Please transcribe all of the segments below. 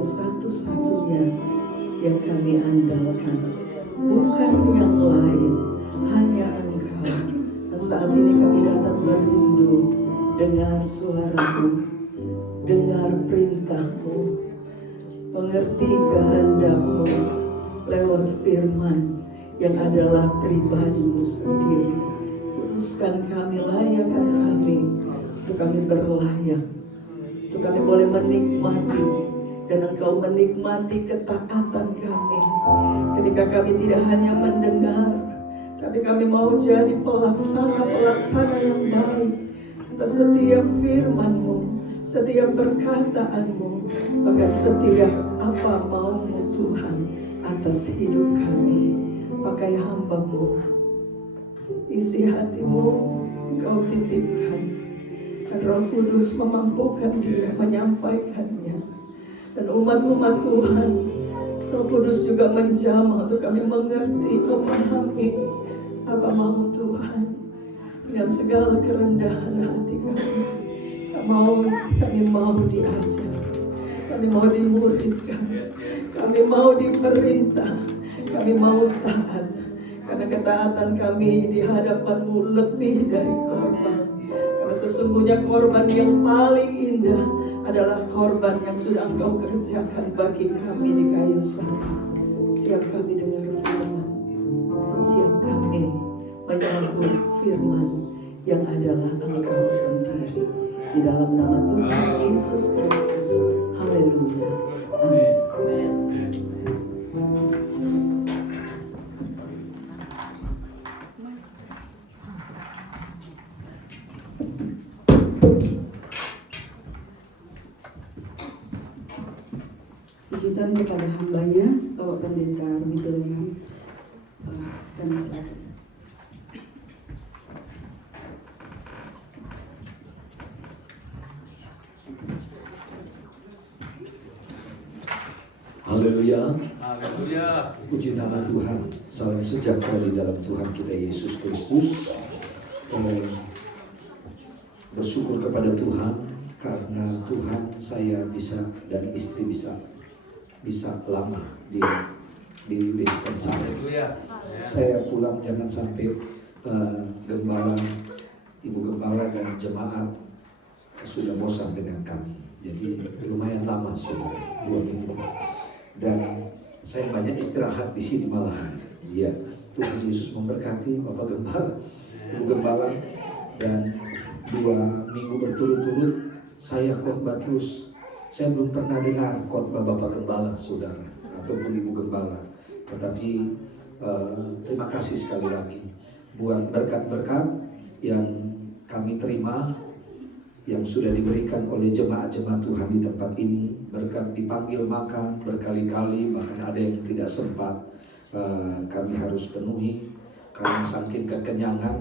Engkau satu-satunya yang kami andalkan, bukan yang lain, hanya Engkau. Dan saat ini kami datang merindu, dengar suara-Mu, dengar perintah-Mu, mengerti kehendak-Mu lewat firman yang adalah pribadi-Mu sendiri. Kuduskan kami, layakkan kami, untuk kami berlayak, untuk kami boleh menikmati, dan Engkau menikmati ketaatan kami. Ketika kami tidak hanya mendengar, tapi kami mau jadi pelaksana yang baik atas setiap firman-Mu, setiap perkataan-Mu, bahkan setiap apa mau-Mu Tuhan atas hidup kami. Pakai hamba-Mu, isi hati-Mu Engkau titipkan, dan Roh Kudus memampukan dia menyampaikannya. Dan umat-umat Tuhan, Roh Kudus juga menjamah untuk kami mengerti, memahami apa mau Tuhan dengan segala kerendahan hati kami. Kami mau diajar, kami mau dimuridkan, kami mau diperintah, kami mau taat. Karena ketaatan kami di hadapan-Mu lebih dari korban. Karena sesungguhnya korban yang paling indah adalah korban yang sudah Engkau kerjakan bagi kami di kayu salib. Siap kami dengar firman, siap kami menyambut firman yang adalah Engkau sendiri. Di dalam nama Tuhan Yesus Kristus. Haleluya. Amin. Pujian kepada hambanya, Bapak Pendeta Rudy Tulengan. Kami silakan. Haleluya. Haleluya. Puji nama Tuhan. Salam sejahtera di dalam Tuhan kita Yesus Kristus. Bersyukur kepada Tuhan karena Tuhan saya bisa dan istri bisa lama di Winston Salem. Saya pulang jangan sampai gembala, ibu gembala dan jemaat sudah bosan dengan kami. Jadi lumayan lama sudah 2 minggu. Dan saya banyak istirahat di sini malahan. Ya, Tuhan Yesus memberkati Bapak Gembala, Ibu Gembala, dan 2 minggu berturut-turut saya khotbah terus. Saya belum pernah dengar khotbah Bapak Gembala, saudara, ataupun Ibu Gembala. Tetapi terima kasih sekali lagi buat berkat-berkat yang kami terima, yang sudah diberikan oleh jemaat-jemaat Tuhan di tempat ini. Berkat dipanggil makan berkali-kali, bahkan ada yang tidak sempat kami harus penuhi karena saking kekenyangan.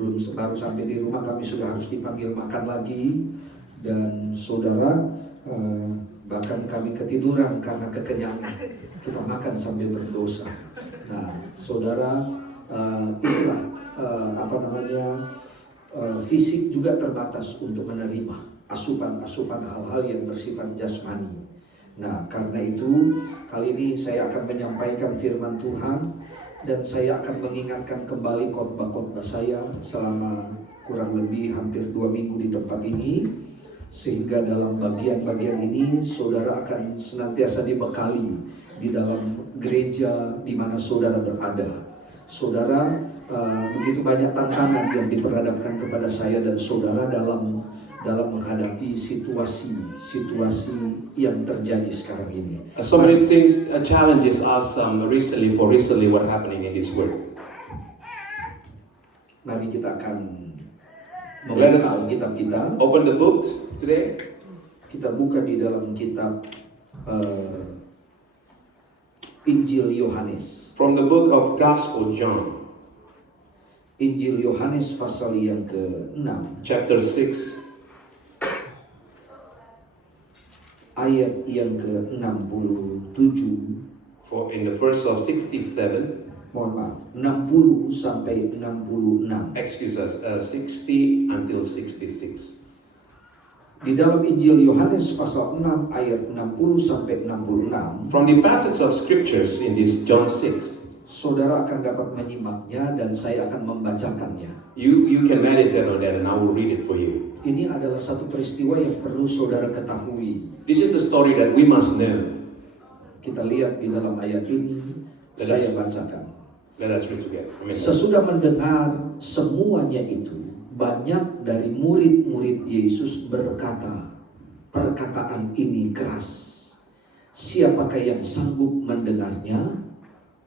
Baru sampai di rumah kami sudah harus dipanggil makan lagi. Dan saudara, bahkan kami ketiduran karena kekenyangan. Kita makan sambil berdosa. Nah saudara, itulah fisik juga terbatas untuk menerima asupan hal-hal yang bersifat jasmani. Nah, karena itu kali ini saya akan menyampaikan firman Tuhan, dan saya akan mengingatkan kembali khotbah-khotbah saya selama kurang lebih hampir 2 minggu di tempat ini, sehingga dalam bagian-bagian ini saudara akan senantiasa dibekali di dalam gereja di mana saudara berada. Saudara, begitu banyak tantangan yang diperhadapkan kepada saya dan saudara dalam menghadapi situasi yang terjadi sekarang ini. So many things, challenges us recently what happening in this world. Mari kita akan membuka Alkitab kita. Open the books today. Kita buka di dalam kitab Injil Yohanes. From the book of Gospel John. Injil Yohanes pasal yang ke-6. Chapter 6. Ayat yang ke-67. For in the verse of 67. Mohon maaf, 60 sampai 66. Excuse us, 60 until 66. Di dalam Injil Yohanes pasal 6 ayat 60 sampai 66, From the passage of scriptures in this John 6, saudara akan dapat menyimaknya dan saya akan membacakannya. you can meditate on that and I will read it for you. Ini adalah satu peristiwa yang perlu saudara ketahui. This is the story that we must know. Kita lihat di dalam ayat ini, saya bacakan. Let us read together. Amen. Sesudah mendengar semuanya itu, banyak dari murid-murid Yesus berkata, perkataan ini keras. Siapakah yang sanggup mendengarnya?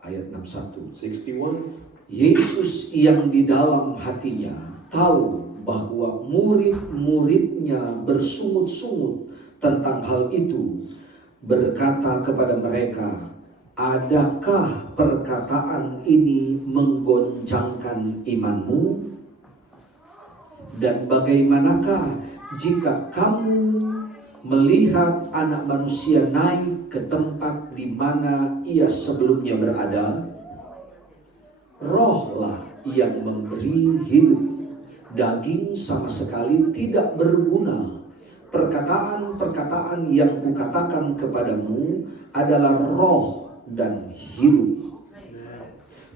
Ayat 61. 61. Yesus yang di dalam hatinya tahu bahwa murid-muridnya bersungut-sungut tentang hal itu, berkata kepada mereka, adakah perkataan ini menggoncangkan imanmu? Dan bagaimanakah jika kamu melihat anak manusia naik ke tempat di mana ia sebelumnya berada? Rohlah yang memberi hidup, daging sama sekali tidak berguna. Perkataan-perkataan yang kukatakan kepadamu adalah roh dan hidup.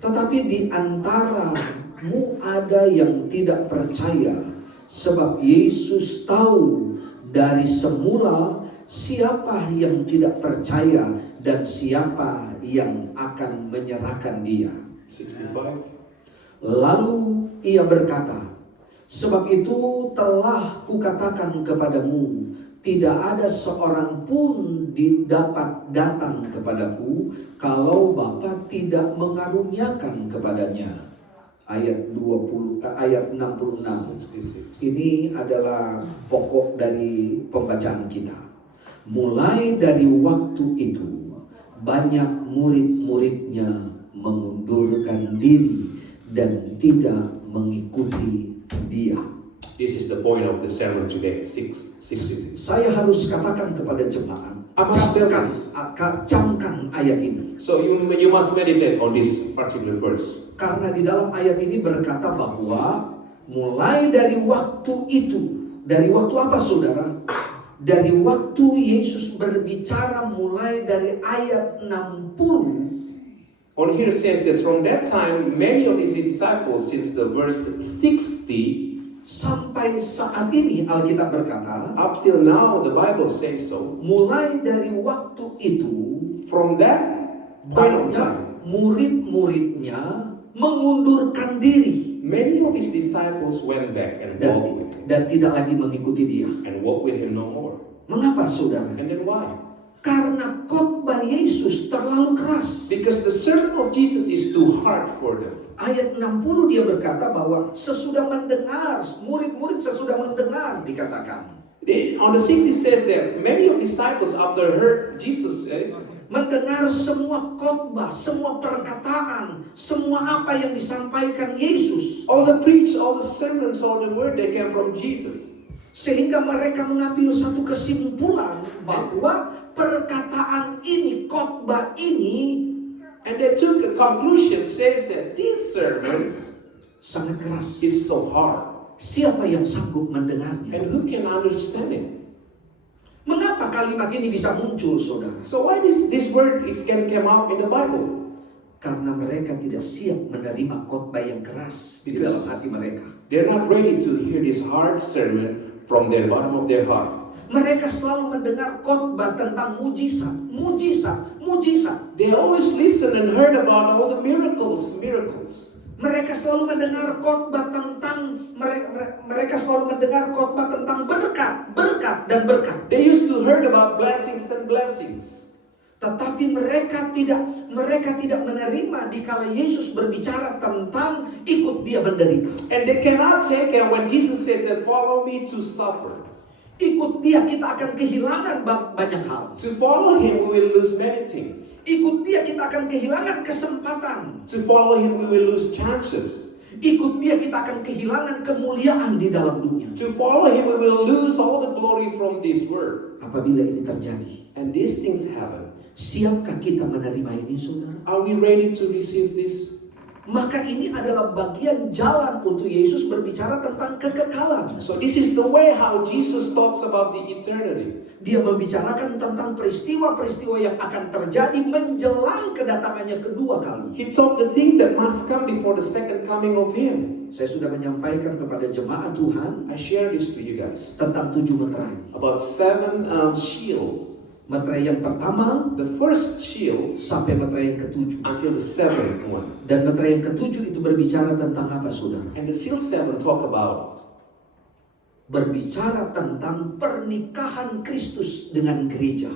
Tetapi di antaramu ada yang tidak percaya, sebab Yesus tahu dari semula siapa yang tidak percaya dan siapa yang akan menyerahkan dia. 65. Lalu ia berkata, sebab itu telah kukatakan kepadamu, tidak ada seorang pun dapat datang kepadaku kalau Bapa tidak mengaruniakan kepadanya. Ayat 66. 66. Ini adalah pokok dari pembacaan kita. Mulai dari waktu itu, banyak murid-muridnya mengundurkan diri dan tidak mengikuti dia. This is the point of the sermon today. 66. Saya harus katakan kepada jemaat, I must tell camkan ayat ini. So you must meditate on this particular verse. Karena di dalam ayat ini berkata bahwa mulai dari waktu itu, dari waktu apa saudara? Dari waktu Yesus berbicara mulai dari ayat 60. On here says that from that time, many of his disciples, since the verse 60, sampai saat ini Alkitab berkata, up till now, the Bible says so. mulai dari waktu itu, From that point of banyak time, murid-muridnya mengundurkan diri many of his disciples went back and walked with him dan tidak lagi mengikuti dia. and walked with him no more. Mengapa saudara? And then why? Karena khotbah Yesus terlalu keras. Because the sermon of Jesus is too hard for them. Ayat 60 dia berkata bahwa sesudah mendengar, murid-murid sesudah mendengar dikatakan. On the 60 says that many of disciples after heard Jesus says, Mendengar semua khotbah, semua perkataan, semua apa yang disampaikan Yesus. all the preach, all the sermons, all the word that came from Jesus. Sehingga mereka mengambil satu kesimpulan bahwa perkataan ini, khotbah ini And they took a conclusion says that these sermons sangat keras. is so hard. Siapa yang sanggup mendengarnya? And who can understand it? Mengapa kalimat ini bisa muncul, saudara? So why this word it can come up in the Bible? Karena mereka tidak siap menerima khotbah yang keras di dalam hati mereka. They're not ready to hear this hard sermon from the bottom of their heart. Mereka selalu mendengar khotbah tentang mujizat, mujizat, mujizat. They always listen and heard about all the miracles. Mereka selalu mendengar khotbah tentang mereka selalu mendengar khotbah tentang berkat dan berkat. They used to heard about blessings and blessings. Tetapi mereka tidak menerima dikala Yesus berbicara tentang ikut dia menderita. And they cannot take it when Jesus says that follow me to suffer. Ikut dia kita akan kehilangan banyak hal. To follow him we will lose many things. Ikut dia kita akan kehilangan kesempatan. To follow him we will lose chances. Ikut dia kita akan kehilangan kemuliaan di dalam dunia. To follow him we will lose all the glory from this world. Apabila ini terjadi, And these things happen. siapkah kita menerima ini, saudara? Are we ready to receive this? Maka ini adalah bagian jalan untuk Yesus berbicara tentang kekekalan. So this is the way how Jesus talks about the eternity. Dia membicarakan tentang peristiwa-peristiwa yang akan terjadi menjelang kedatangannya kedua kali. He talked the things that must come before the second coming of Him. Saya sudah menyampaikan kepada jemaat Tuhan I share this to you guys tentang 7 meterai. about 7 shield. Meterai yang pertama The first shield sampai meterai yang ke-7. until the seventh one. Dan meterai yang ke-7 itu berbicara tentang apa, saudara? And the seal 7 talk about Berbicara tentang pernikahan Kristus dengan gereja.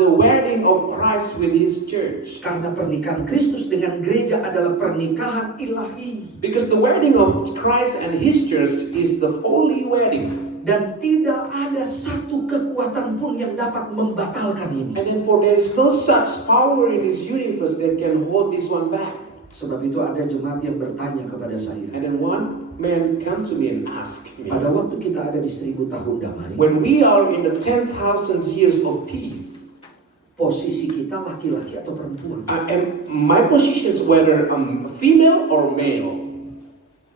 the wedding of Christ with His church. Karena pernikahan Kristus dengan gereja adalah pernikahan ilahi. Because the wedding of Christ and His church is the holy wedding. Dan tidak ada satu kekuatan pun yang dapat membatalkan ini. And then for there is no such power in this universe that can hold this one back. Sebab itu ada jemaat yang bertanya kepada saya. And then one man come to me and ask me, Pada waktu kita ada di 1000 tahun damai, when we are in the 10,000 years of peace, posisi kita laki-laki atau perempuan? and my position is whether I'm female or male.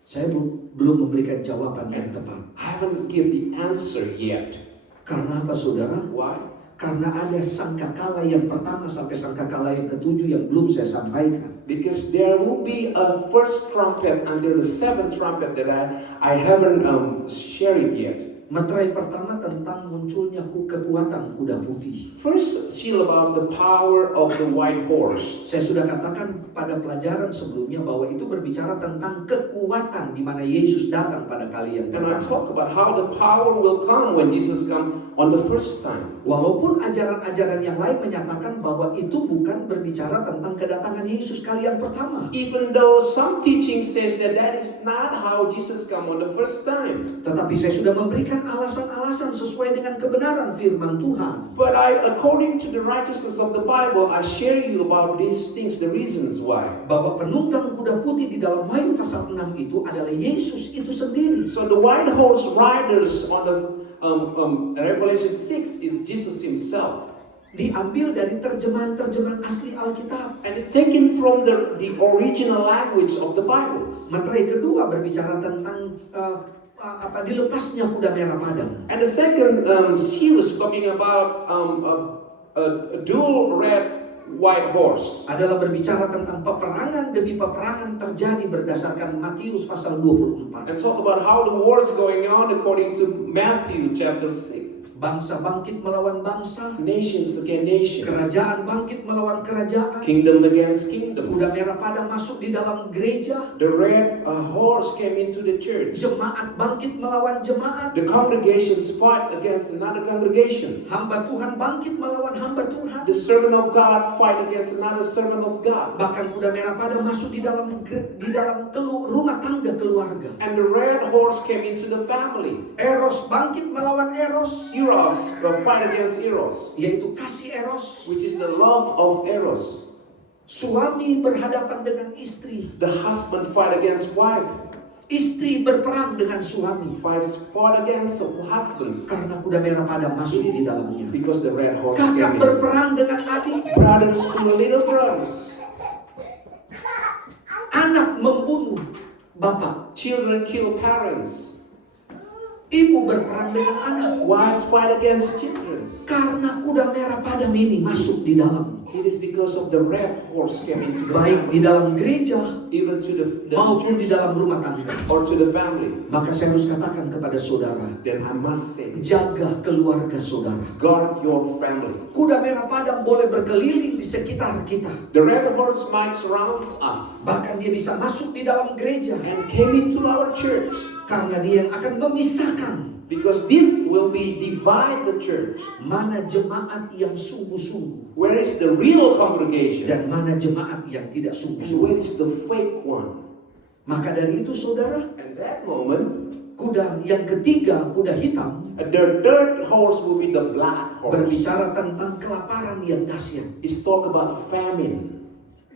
Saya belum memberikan jawaban yang tepat. I haven't give the answer yet. Karena apa, saudara? Why? Karena ada sangkakala yang pertama sampai sangkakala yang ke-7 yang belum saya sampaikan. Because there will be a first trumpet until the seventh trumpet that I haven't shared yet. Meterai pertama tentang munculnya kekuatan kuda putih. First seal about the power of the white horse. Saya sudah katakan pada pelajaran sebelumnya bahwa itu berbicara tentang kekuatan di mana Yesus datang pada kali yang And I pertama. talk about how the power will come when Jesus come on the first time. Walaupun ajaran-ajaran yang lain menyatakan bahwa itu bukan berbicara tentang kedatangan Yesus kali yang pertama. Even though some teaching says that is not how Jesus come on the first time. Tetapi saya sudah memberikan alasan-alasan sesuai dengan kebenaran firman Tuhan. But according to the righteousness of the Bible, I share you about these things, the reasons why. Bahwa penunggang kuda putih di dalam Wahyu pasal 6 itu adalah Yesus itu sendiri. So the white horse riders on the Revelation 6 is Jesus Himself. Diambil dari terjemahan-terjemahan asli Alkitab. And it's taken from the original language of the Bibles. Meterai kedua berbicara tentang dilepasnya kuda merah padang. And the second seal is talking about a dual red white horse. Adalah berbicara tentang peperangan demi peperangan terjadi berdasarkan Matius pasal 24. And talk about how the war is going on according to Matthew chapter 6. Bangsa bangkit melawan bangsa, Nations against nations. kerajaan bangkit melawan kerajaan. Kingdom against kingdoms. Kuda merah padang masuk di dalam gereja. The red horse came into the church. Jemaat bangkit melawan jemaat. The congregations fight against another congregation. Hamba Tuhan bangkit melawan hamba Tuhan. The servant of God fight against another servant of God. Bahkan kuda merah padang masuk di dalam rumah tangga keluarga. And the red horse came into the family. Eros bangkit melawan Eros. Eros, the fight against Eros, Yaitu kasih Eros. which is the love of Eros. Suami berhadapan dengan istri. The husband fight against wife. Istri berperang dengan suami. Wives fought against husbands. Karena kuda merah padang masuk It di is dalamnya. because the red horse Kakak came in. berperang dengan adik. Brothers to little brothers. Anak membunuh bapak. Children kill parents. Ibu berperang dengan anak. Wives fight against children. Karena kuda merah padam ini masuk di dalam. It is because of the red horse came into the Baik di family, dalam gereja even to the maupun di church dalam rumah tangga. or to the family. Maka saya harus katakan kepada saudara, Then I must say, jaga keluarga saudara. guard your family. Kuda merah padam boleh berkeliling di sekitar kita. The red horse might surround us Bahkan dia bisa masuk di dalam gereja. and came into our church Karena dia yang akan memisahkan because this will be divide the church. mana jemaat yang sungguh-sungguh Where is the real congregation dan mana jemaat yang tidak and sungguh-sungguh. where is the fake one? Maka dari itu saudara, At that moment, kuda yang ketiga, kuda hitam, the third horse will be the black horse. berbicara tentang kelaparan yang dahsyat. It's talk about famine.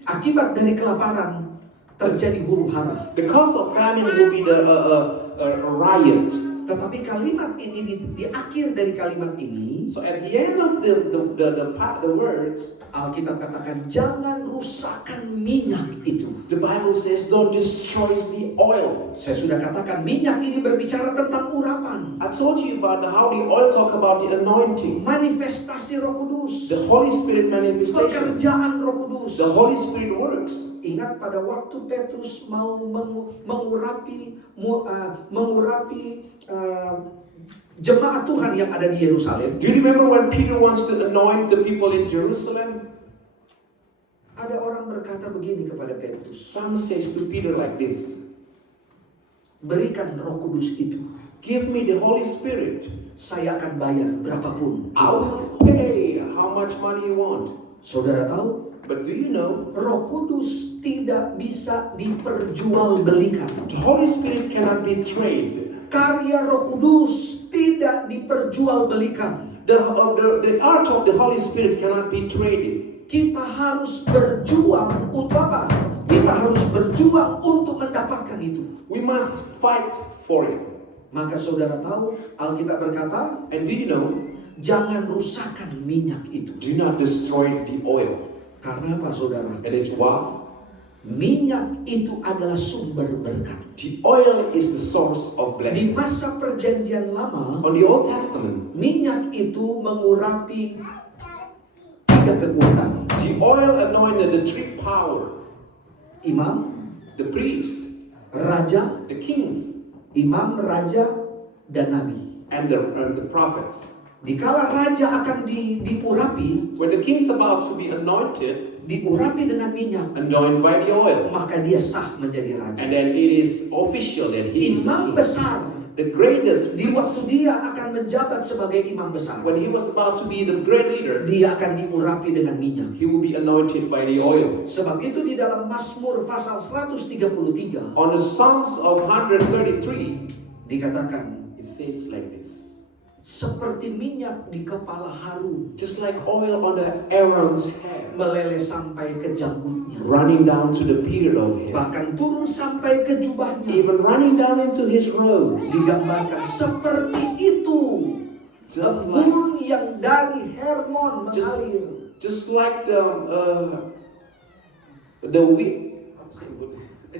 Akibat dari kelaparan terjadi huru hara. The cause of famine will be the riot. Tetapi kalimat ini di akhir dari kalimat ini, So at the end of the words, Alkitab katakan jangan rusakkan minyak itu. the Bible says, don't destroy the oil. Saya sudah katakan minyak ini berbicara tentang urapan, I told you about how the oil talk about the anointing, manifestasi Roh Kudus, the Holy Spirit manifestation, pekerjaan Roh Kudus. the Holy Spirit works. Ingat pada waktu Petrus mau mengurapi jemaat Tuhan yang ada di Yerusalem. Do you remember when Peter wants to anoint the people in Jerusalem? Ada orang berkata begini kepada Petrus, Some says to Peter like this, berikan Roh Kudus itu, give me the Holy Spirit. saya akan bayar berapapun. I will pay how much money you want. Saudara tahu, But do you know, Roh Kudus tidak bisa diperjualbelikan. the Holy Spirit cannot be traded. Karya Roh Kudus tidak diperjualbelikan. The art of the Holy Spirit cannot be traded. Kita harus berjuang untuk apa? Kita harus berjuang untuk mendapatkan itu. We must fight for it. Maka saudara tahu, Alkitab berkata, And do you know, jangan rusakkan minyak itu. do not destroy the oil. Karena apa saudara? And it's why Minyak itu adalah sumber berkat. the oil is the source of Di blessing. masa perjanjian lama, On the Old Testament, minyak itu mengurapi 3 kekuatan. the oil anointed the three power, Imam, the priest, raja, the kings, imam, raja, dan nabi. and the prophets. Dikala raja akan diurapi, When the king's about to be anointed, diurapi dengan minyak, anointed by the oil, maka dia sah menjadi raja. and then it is official that he is Imam king. besar, The greatest di waktu priest, dia akan menjabat sebagai imam besar, when he was about to be the great leader, dia akan diurapi dengan minyak. he will be anointed by the oil. Sebab itu di dalam Mazmur pasal 133 On the Psalms of 133, dikatakan, it says like this. seperti minyak di kepala Harun, Just like oil on the Aaron's head, meleleh sampai ke janggutnya, running down to the beard of him, bahkan turun sampai ke jubahnya. even running down into his robes. Digambarkan seperti itu Just like, embun yang dari Hermon mengalir. just like the wheat.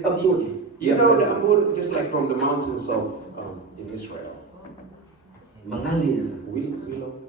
Embun. You know the embun, just like from the mountains of in Israel. Mengalir Willow.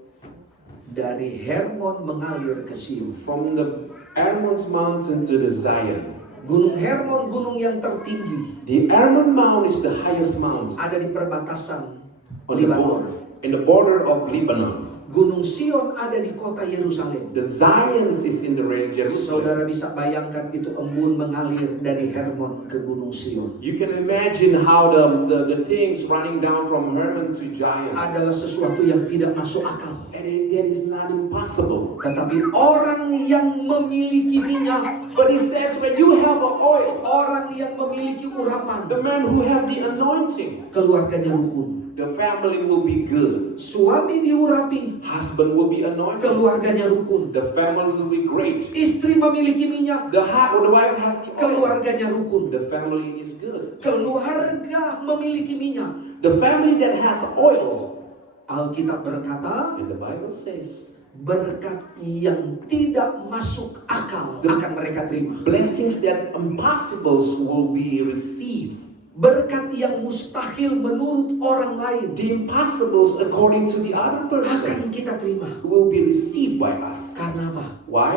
dari Hermon mengalir ke Sion. From the Hermon's mountain to the Zion. Gunung Hermon gunung yang tertinggi, The Hermon Mount is the highest mountain ada di perbatasan on the Libanon. in the border of Lebanon. Gunung Sion ada di kota Yerusalem. The Zion is in the Jerusalem. Saudara bisa bayangkan itu embun mengalir dari Hermon ke Gunung Sion. You can imagine how the things running down from Hermon to Zion. Adalah sesuatu yang tidak masuk akal. And that is not impossible. Tetapi orang yang memiliki minyak, But he says when you have an oil, orang yang memiliki urapan, the man who have the anointing, keluarganya rukun. the family will be good. Suami diurapi, Husband will be anointed. keluarganya rukun. The family will be great. Istri memiliki minyak, The wife has the oil. keluarganya rukun. The family is good. Keluarga memiliki minyak. The family that has oil, Alkitab berkata, and the Bible says, berkat yang tidak masuk akal akan mereka terima. blessings that impossibles will be received. Berkat yang mustahil menurut orang lain The impossibles according to the other person akan kita terima. will be received by us. Karena apa? Why?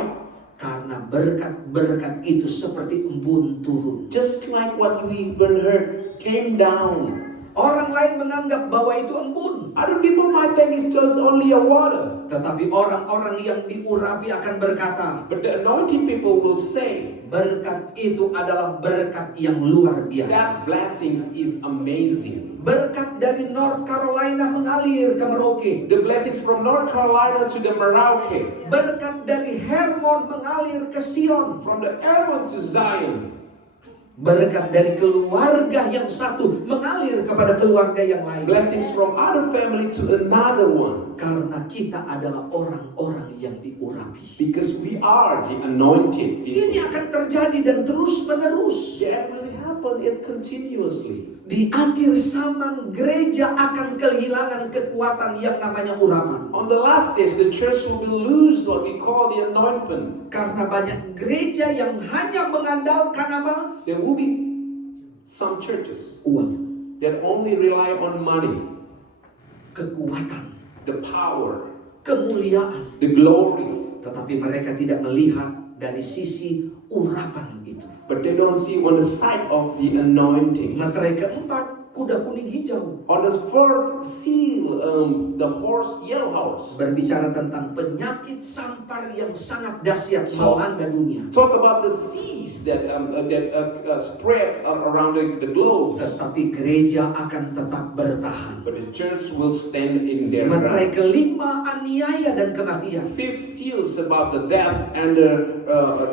Karena berkat-berkat itu seperti embun turun. Just like what we even heard came down. Orang lain menganggap bahwa itu embun. Other people might think it's just only a water. Tetapi orang-orang yang diurapi akan berkata, But the anointed people will say berkat itu adalah berkat yang luar biasa. that blessings is amazing. Berkat dari North Carolina mengalir ke Merauke. The blessings from North Carolina to the Merauke, Berkat dari Hermon mengalir ke Sion. from the Hermon to Zion. Berkat dari keluarga yang satu mengalir kepada keluarga yang lain. Blessings from other family to another one. Karena kita adalah orang-orang yang diurapi. Because we are the anointed people. Ini akan terjadi dan terus menerus. That will happen. happen it continuously. Di akhir zaman gereja akan kehilangan kekuatan yang namanya urapan. On the last days, the church will lose what we call the anointment. Karena banyak gereja yang hanya mengandalkan apa? There will be some churches Uang, that only rely on money, kekuatan, the power, kemuliaan. the glory, Tetapi mereka tidak melihat dari sisi urapan itu. but they don't see on the side of the anointing. Materai keempat, kuda kuning hijau. On the fourth seal, the horse, yellow horse. Berbicara tentang penyakit sampar yang sangat dahsyat melanda dunia. Talk about the seas that spreads around the globe. Tetapi gereja akan tetap bertahan. But the church will stand in their Materai ground. kelima, aniaya dan kematian. Fifth seal is about the death and the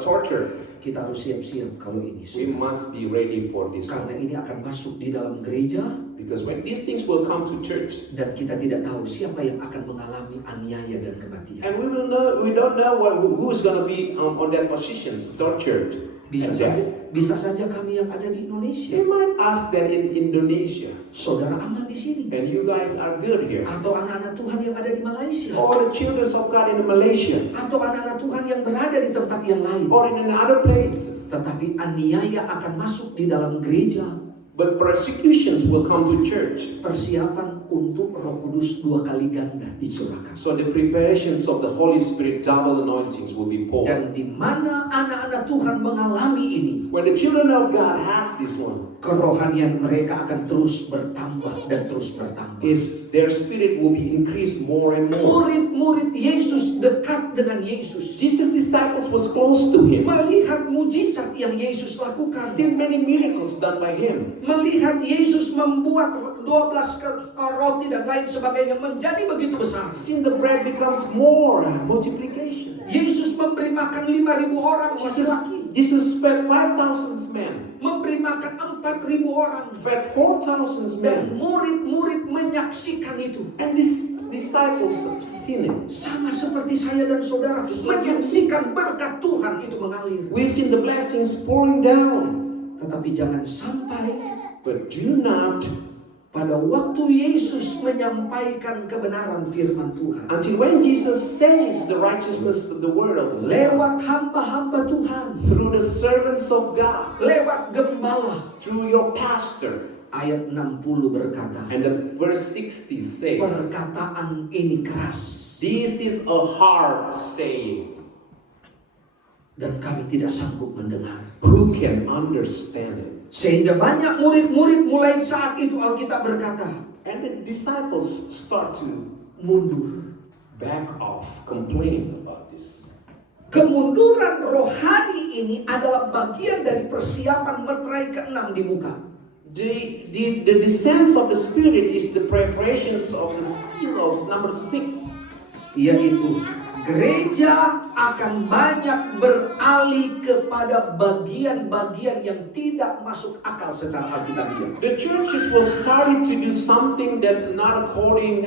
torture. Kita harus siap-siap kalau ini. We must be ready for this. Karena ini akan masuk di dalam gereja. Because when these things will come to church, Dan kita tidak tahu siapa yang akan mengalami aniaya dan kematian. and we don't know who is going to be on that position, tortured, Bisa and saja, death. bisa saja kami yang ada di Indonesia. You might ask that in Indonesia, Saudara aman di sini. and you guys are good here. Atau anak-anak Tuhan yang ada di Malaysia. Or the children of God in Malaysia, Atau anak-anak Tuhan yang berada di tempat yang lain. or in other places. Tetapi aniaya akan masuk di dalam gereja. But persecutions will come to church. Persiapan untuk Roh Kudus 2 kali ganda dicurahkan. So the preparations of the Holy Spirit, double anointings will be poured. Dan di mana anak-anak Tuhan mengalami ini, When the children of God has this one, kerohanian mereka akan terus bertambah dan terus bertambah. their spirit will be increased more and more. Murid-murid Yesus dekat dengan Yesus. Jesus' disciples was close to him. Melihat mujizat yang Yesus lakukan. See many miracles done by him. Melihat Yesus membuat 12 roti dan lain sebagainya menjadi begitu besar. See the bread becomes more multiplication. Yesus memberi makan 5.000 orang laki-laki. Jesus fed 5,000 men, Memberi makan 4.000 orang. fed 4,000 Dan men, murid-murid menyaksikan itu. and these disciples seen it. Sama seperti saya dan saudara menyaksikan berkat Tuhan itu mengalir. We've seen the blessings pouring down, Tetapi jangan sampai but do not pada waktu Yesus menyampaikan kebenaran firman Tuhan until when Jesus says the righteousness of the word of God lewat hamba-hamba Tuhan, through the servants of God, lewat gembala. through your pastor. Ayat 60 berkata, And the verse 60 says, perkataan ini keras this is a hard saying. dan kami tidak sanggup mendengar. Who can understand it? Sehingga banyak murid-murid mulai saat itu Alkitab berkata, And the disciples start to mundur. back off, complain about this. Kemunduran rohani ini adalah bagian dari persiapan meterai ke-6 di muka. The descent of the Spirit is the preparations of the seal of number 6. Yaitu gereja akan banyak beralih kepada bagian-bagian yang tidak masuk akal secara alkitabiah. The churches will start to do something that not according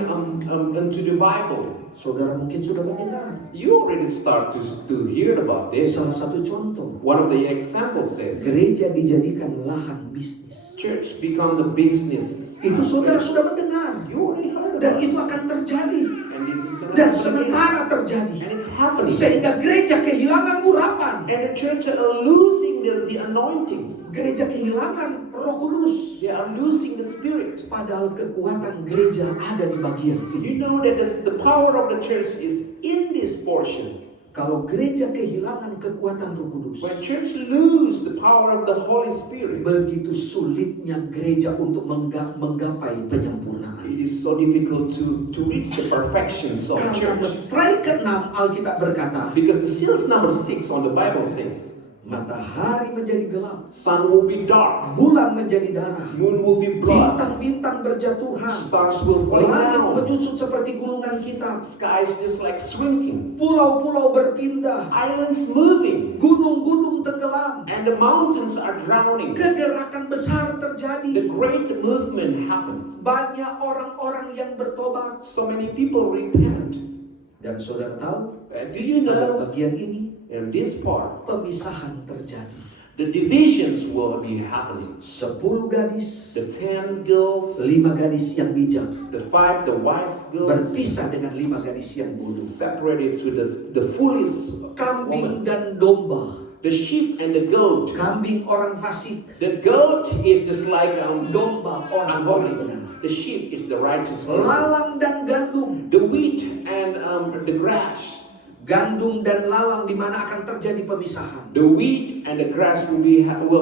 into the Bible. Saudara mungkin sudah mendengar. You already start to hear about this. Salah satu contoh, One of the examples says, gereja dijadikan lahan bisnis. church become the business. Itu saudara sudah mendengar. You already heard Dan about itu it. akan terjadi. And this is going to Dan happen. sementara terjadi. And it's happening. Sehingga gereja kehilangan urapan. And the church are losing the anointings. Gereja kehilangan Roh Kudus. They are losing the Spirit. Padahal kekuatan gereja ada di bagian ini. You know that the power of the church is in this portion. Kalau gereja kehilangan kekuatan Roh Kudus, When church lose the power of the Holy Spirit, begitu sulitnya gereja untuk menggapai penyempurnaan. it is so difficult to reach the perfections of Karena church. meterai ke-6 Alkitab berkata, Because the seals number 6 on the Bible says, matahari menjadi gelap, sun will be dark, bulan menjadi darah, moon will be blood, bintang-bintang berjatuhan, stars will fall langit down, menyusut seperti gulungan kita, skies just like shrinking, pulau-pulau berpindah, islands moving, gunung-gunung tenggelam, and the mountains are drowning. kegerakan besar The terjadi, great movement happens. banyak orang-orang yang bertobat. So many people repent. Dan saudara tahu, Do you pada know bagian ini in this part pemisahan terjadi. The divisions will be happening. 10 gadis, The 10 girls, 5 gadis yang bijak the 5, the wise girls, berpisah dengan 5 gadis yang bodoh. separated to the foolish Kambing woman. dan domba. The sheep and the goat. Kambing orang fasik, The goat is just like domba orang-orang ungodly. benar. The sheep is the righteous person. Lalang dan gandum. The wheat and the grass. Gandum dan lalang di mana akan terjadi pemisahan. The wheat and the grass will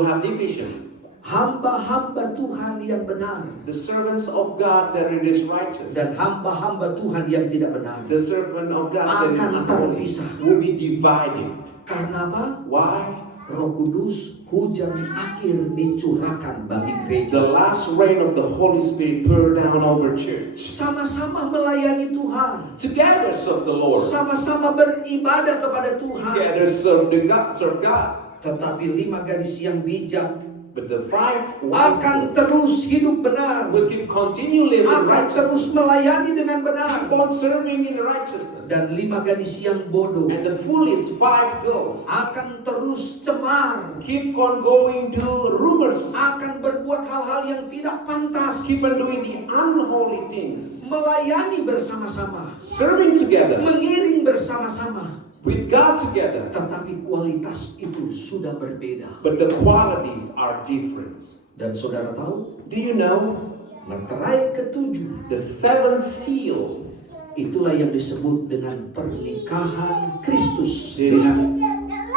have division. Hamba-hamba Tuhan yang benar The servants of God that it is righteous. dan hamba-hamba Tuhan yang tidak benar. The servant of God that is Akan unholy terpisah. will be divided. Karena apa? Why? Roh Kudus, hujan akhir dicurahkan bagi The gereja. last rain of the Holy Spirit pour down over church. Sama-sama melayani Tuhan. Together serve the Lord. Sama-sama beribadah kepada Tuhan. Together serve God. Tetapi 5 gadis yang bijak But the 5 wise akan ones terus hidup benar. will continue living in Akan terus righteousness. melayani dengan benar. Keep on serving in righteousness. Dan 5 gadis yang bodoh And the foolish 5 girls akan terus cemar. keep on going to rumors. Akan berbuat hal-hal yang tidak pantas. Keep on doing the unholy things. Melayani bersama-sama. Serving together Mengiring bersama-sama. with God together. Tetapi kualitas itu sudah berbeda. But the qualities are different. Dan saudara tahu, Do you know meterai ketujuh the 7th seal? itulah yang disebut dengan pernikahan Kristus It is dengan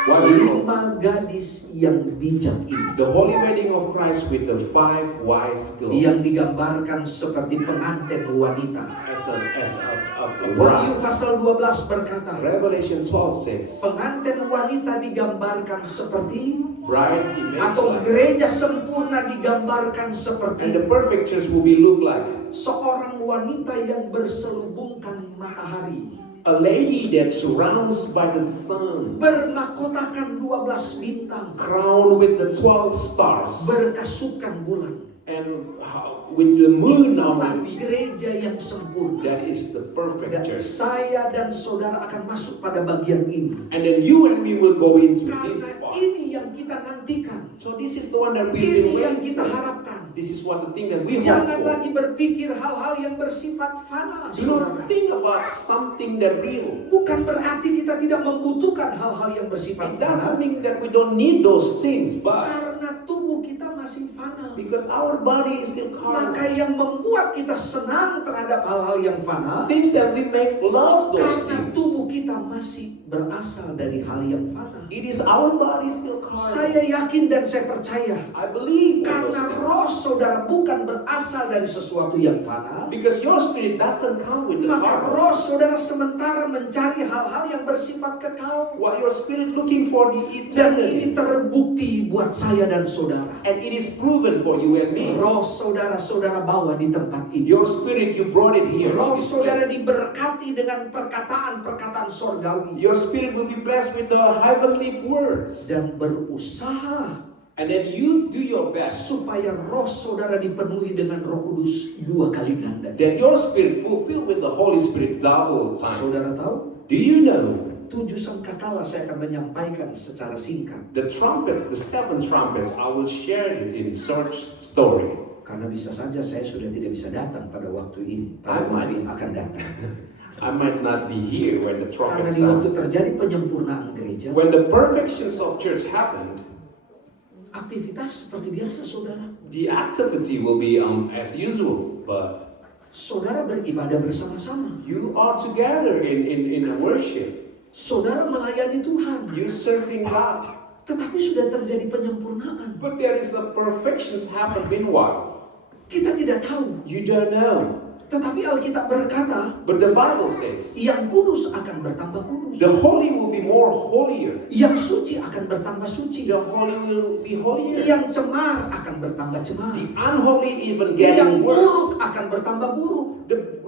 what we call 5 gadis yang bijak ini. the holy wedding of Christ with the 5 wise girls. Yang digambarkan seperti pengantin wanita. As a Wahyu bride. pasal 12 berkata, Revelation 12 says, pengantin wanita digambarkan seperti, bride image atau like, gereja sempurna digambarkan and seperti the perfect church will be look like seorang wanita yang berselubungkan matahari, a lady that surrounds by the sun, bermahkotakan 12 bintang, crowned with the 12 stars, berkasutkan bulan. and with the moon on Itulah her feet. gereja yang sempurna. That is the perfect Dan church. saya dan saudara akan masuk pada bagian ini. And then you and me will go into this Karena part. ini yang kita nantikan. So this is the one that we've been Ini yang waiting kita for. harapkan. This is what the thing that we hope Jangan for. lagi berpikir hal-hal yang bersifat fana, Do not saudara. think about something that real. Bukan berarti kita tidak membutuhkan hal-hal yang bersifat It doesn't fana. mean that we don't need those things, but Karena tubuh kita masih fana. because our body is still Maka carnal. yang membuat kita senang terhadap hal-hal yang fana, Things that we make love those karena things. tubuh kita masih berasal dari hal yang fana. It is our body still carnal. Saya yakin dan saya percaya, I believe in karena those roh things. saudara bukan berasal dari sesuatu yang fana, Because your spirit doesn't come with the maka carnal. roh saudara sementara mencari hal-hal yang bersifat kekal. While your spirit looking for the Dan ini eternity. terbukti buat saya dan saudara. And it is proven for you and me. Roh saudara-saudara bawa di tempat ini. Your spirit, you brought it here. to Roh this saudara place. diberkati dengan perkataan-perkataan sorgawi. Your spirit will be blessed with the heavenly words. Dan berusaha And then you do your best supaya roh saudara dipenuhi dengan Roh Kudus 2 kali ganda. that your spirit fulfilled with the Holy Spirit double time. Saudara tahu? Do you know 7 sangkakala saya akan menyampaikan secara singkat. the trumpet, the 7 trumpets, I will share it in short story. Karena bisa saja saya sudah tidak bisa datang pada waktu ini. Pada I waktu might. yang akan datang. I might not be here when the Karena trumpet di waktu sound. terjadi penyempurnaan gereja, When the perfections of church happened, aktivitas seperti biasa saudara. the activity will be as usual, but Saudara beribadah bersama-sama. you are together in worship. Saudara melayani Tuhan. You serving God. Tetapi sudah terjadi penyempurnaan. But there is a perfections happen meanwhile. Kita tidak tahu. You don't know. Tetapi Alkitab berkata, But the Bible says yang kudus akan bertambah kudus. the holy will be more holier. Yang suci akan bertambah suci. The holy will be holier. Yang cemar akan bertambah cemar. The unholy even Yang getting buruk worse. akan bertambah buruk.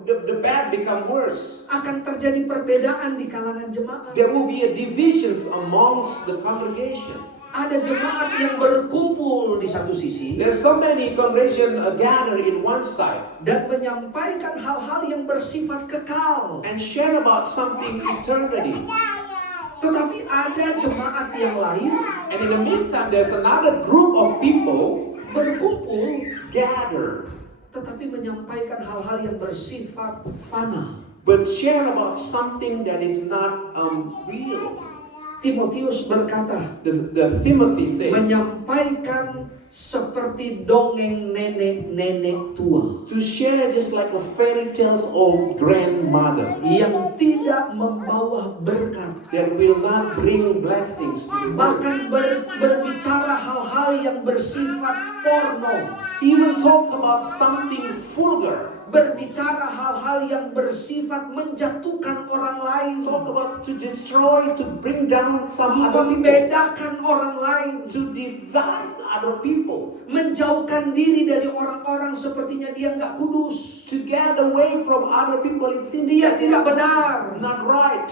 The bad become worse. Akan terjadi perbedaan di kalangan jemaat. There will be a divisions amongst the congregation. Ada jemaat yang berkumpul di satu sisi There's so many congregation gather in one side dan menyampaikan hal-hal yang bersifat kekal. and share about something eternity. Tetapi ada jemaat yang lain And in the meantime, there's another group of people berkumpul, gather, tetapi menyampaikan hal-hal yang bersifat fana. but share about something that is not real. Timotius berkata, The Timothy says, menyampaikan seperti dongeng nenek-nenek tua to share just like a fairy tales of grandmother yang tidak membawa berkat, that will not bring blessings to the world. bahkan berbicara hal-hal yang bersifat porno, Even talk about something vulgar. berbicara hal-hal yang bersifat menjatuhkan orang lain, Talk about to destroy, to bring down some other people, membedakan orang lain, to divide other people, menjauhkan diri dari orang-orang sepertinya dia nggak kudus, to get away from other people. It seems dia tidak benar, not right,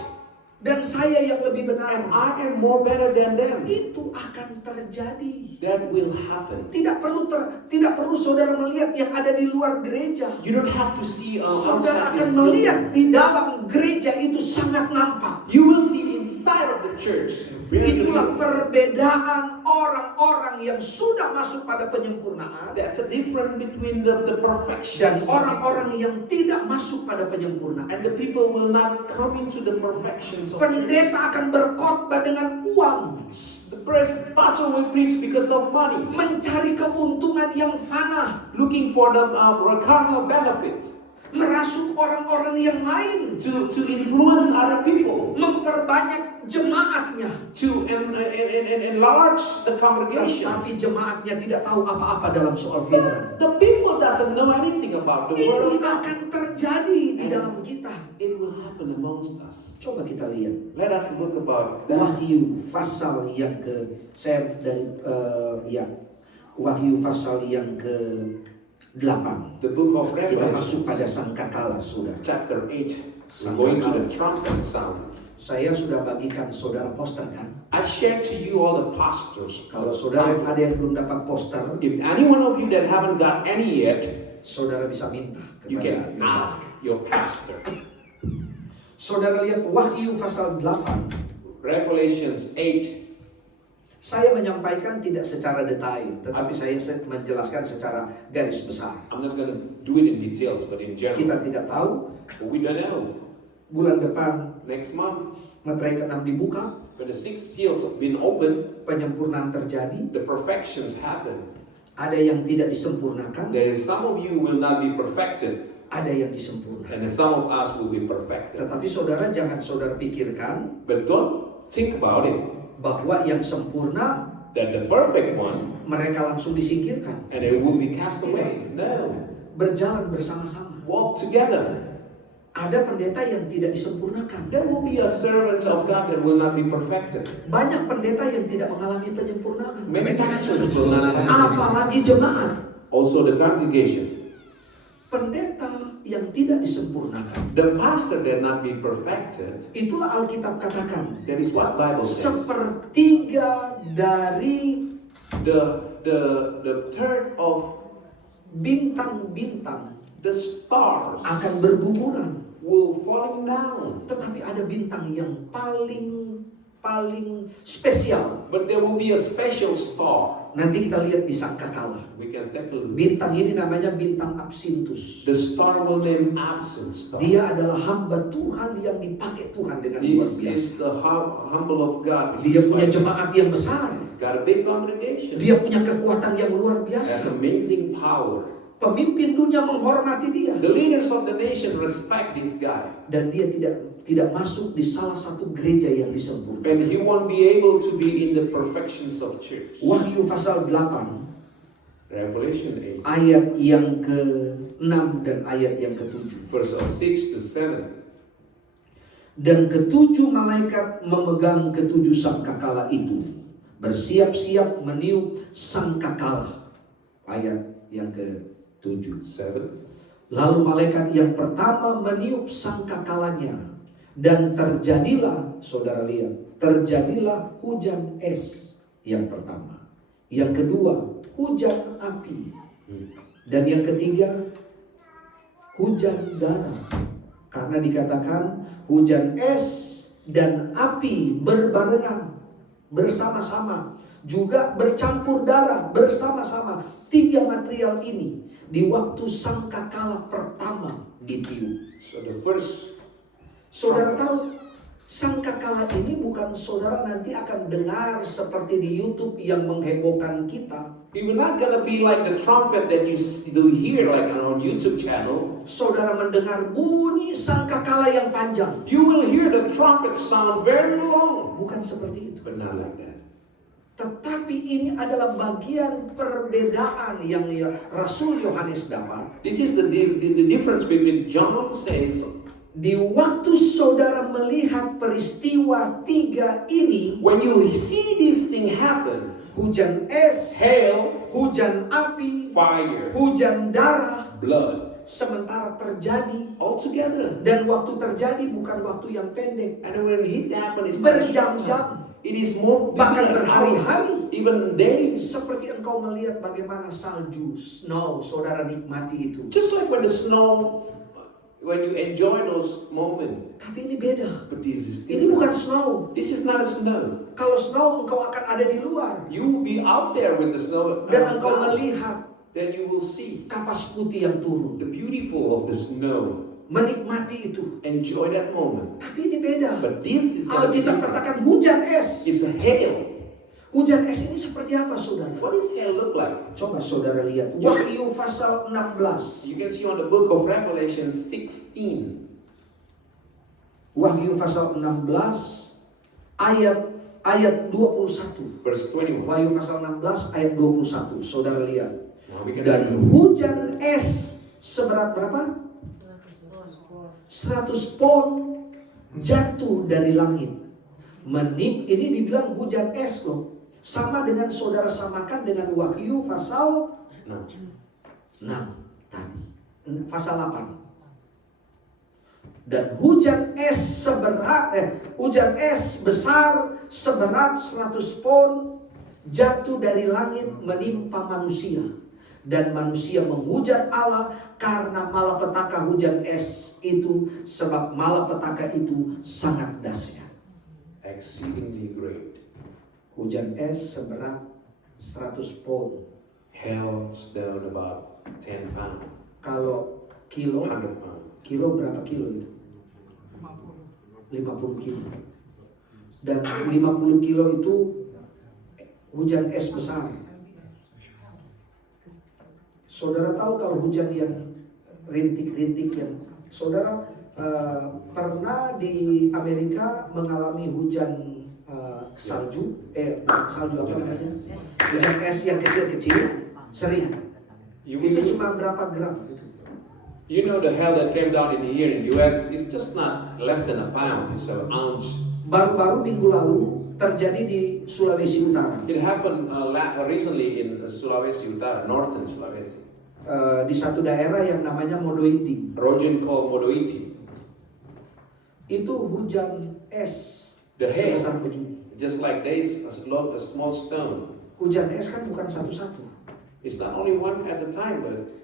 dan saya yang lebih and benar. I am more better than them. Itu akan terjadi. That will happen. Tidak perlu saudara melihat yang ada di luar gereja. You don't have to see Saudara outside this akan building. melihat di dalam gereja itu sangat nampak. You will see inside of the church. Very Itulah clearly. perbedaan orang-orang yang sudah masuk pada penyempurnaan That's a difference between the dan perfection orang-orang yang tidak masuk pada penyempurnaan. and the people will not come into the perfections of church. Pendeta akan berkhotbah dengan uang, The pastor will preach because of money, mencari keuntungan yang fana, looking for the carnal benefit, merasuk orang-orang yang lain, to influence other people, memperbanyak jemaatnya. to enlarge the congregation. Tapi jemaatnya tidak tahu apa-apa dalam soal firman. The people doesn't know anything about the word Ini of God. akan terjadi di dalam kita. It will happen amongst us. Coba kita lihat Let us look about that. Wahyu pasal yang Wahyu pasal yang ke-8. The book of Kita masuk pada Revelation, sangkakala, saudara. chapter 8. We're going to the trumpet sound. Saya sudah bagikan saudara poster kan? I share to you all the pastors. Kalau saudara ada yang belum dapat poster, If any one of you that haven't got any yet, saudara bisa minta you kepada can ask your pastor. Saudara lihat Wahyu pasal 8. Revelations 8. Saya menyampaikan tidak secara detail, tetapi saya menjelaskan secara garis besar. I'm not going to do it in details, but in general. Kita tidak tahu But we don't know. bulan depan Next month, materai ke-6 dibuka, when the 6 seals have been opened, penyempurnaan terjadi, the perfections happen. ada yang tidak disempurnakan, There is some of you will not be perfected, ada yang disempurnakan. and then some of us will be perfected. Tetapi saudara jangan saudara pikirkan But don't think about it, bahwa yang sempurna that the perfect one, mereka langsung disingkirkan. and it will be cast away. No. Berjalan bersama-sama. Walk together. Ada pendeta yang tidak disempurnakan. There will be a servants of God that will not be perfected. Banyak pendeta yang tidak mengalami penyempurnaan. Many pastors will not have this. Apalagi jemaat. Also the congregation. Pendeta yang tidak disempurnakan. The pastor that not be perfected. Itulah Alkitab katakan. That is what Bible says. Sepertiga dari The third of bintang-bintang the stars akan berguguran. will falling down. Tetapi ada bintang yang paling spesial. But there will be a special star. Nanti kita lihat di sangkakala. We can take a look. Bintang ini namanya bintang Absintus. The star will name absence star. Dia adalah hamba Tuhan yang dipakai Tuhan dengan luar This biasa. is the humble of God. Dia punya jemaat yang besar. Got a big congregation. Dia punya kekuatan yang luar Has biasa. amazing power. Pemimpin dunia menghormati dia. The leaders of the nation respect this guy. Dan dia tidak masuk di salah satu gereja yang disempurnakan. And he won't be able to be in the perfections of church. Wahyu pasal 8 Revelation 8, ayat yang ke-6 dan ayat yang ke-7. verse 6 to 7. Dan ketujuh malaikat memegang ketujuh sangkakala itu, bersiap-siap meniup sangkakala. Ayat yang ke-7. 7. Lalu malaikat yang pertama meniup sangkakalanya, dan terjadilah, saudara lihat, terjadilah hujan es yang pertama. Yang kedua, hujan api. Dan yang ketiga, hujan darah. Karena dikatakan hujan es dan api berbarengan bersama-sama, juga bercampur darah bersama-sama. 3 material ini di waktu sangkakala pertama ditiup. So the first Saudara tahu, sangkakala ini bukan saudara nanti akan dengar seperti di YouTube yang menghebohkan kita. it will not gonna be like the trumpet that you do hear like on YouTube channel. Saudara mendengar bunyi sangkakala yang panjang. You will hear the trumpet sound very long. Bukan seperti itu. But not like that. Tetapi ini adalah bagian perbedaan yang Rasul Yohanes dapat. This is the difference between John says, Di waktu saudara melihat peristiwa 3 ini, when you see this thing happen, hujan es, hail, hujan api, fire, hujan darah, blood, sementara terjadi, all together. dan waktu terjadi bukan waktu yang pendek, And when it happens, it's not short time. berjam-jam, It is more, bahkan maybe berhari-hari. hours, even days. Seperti engkau melihat bagaimana salju, snow, saudara nikmati itu. Just like when the snow, when you enjoy those moments. Tapi ini beda. But this is Ini bukan different. snow. This is not a snow. Kalau snow engkau akan ada di luar You will be out there with the snow, dan engkau melihat then you will see kapas putih yang turun, the beautiful of the snow. menikmati itu. Enjoy that moment. Tapi ini beda. But this is Kalau gonna be kita different. katakan hujan es, It's a hail. hujan es ini seperti apa, saudara? What does hail look like? Coba saudara lihat Wahyu pasal 16. You can see on the book of Revelation 16. Wahyu pasal 16 ayat 21. Verse 21. Wahyu pasal 16 ayat 21. Saudara lihat. Now we can Dan hujan es seberat berapa? 100 pon jatuh dari langit. Ini dibilang hujan es loh. Sama dengan saudara samakan dengan Wahyu pasal No. 6 tadi. Pasal 8. Dan hujan es besar seberat 100 pon jatuh dari langit menimpa manusia. Dan manusia menghujat Allah karena malapetaka hujan es itu, sebab malapetaka itu sangat dahsyat. Exceedingly great. Hujan es seberat 100 pon. Hail's down about 10 pounds. Kalau kilo 100 pounds. berapa kilo itu? 50 kilo. Dan 50 kilo itu hujan es besar. Saudara tahu kalau hujan yang rintik-rintik yang saudara pernah di Amerika mengalami hujan salju apa namanya? Hujan es yang kecil-kecil sering. Itu cuma berapa gram gitu. You know the hail that came down in here in US is just not less than a pound. It's an ounce. Baru-baru minggu lalu terjadi di Sulawesi Utara. It happened recently in Sulawesi Utara, northern Sulawesi. Di satu daerah yang namanya Modoindi. Region called Modoiti. Itu hujan es The hail, sebesar begini. just like this, a small stone. Hujan es kan bukan satu-satu. It's not only one at a time, but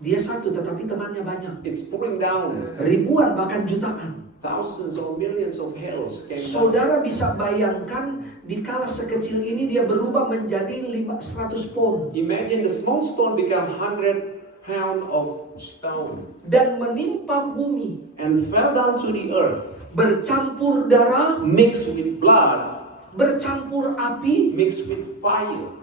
Dia satu tetapi temannya banyak. it's pouring down. Ribuan bahkan jutaan. Thousands or millions of hails came down. Saudara bisa bayangkan dikala sekecil ini dia berubah menjadi 100 pon. Imagine the small stone become 100 pound of stone Dan menimpa bumi. and fell down to the earth, Bercampur darah, mixed with blood, bercampur api. mixed with fire.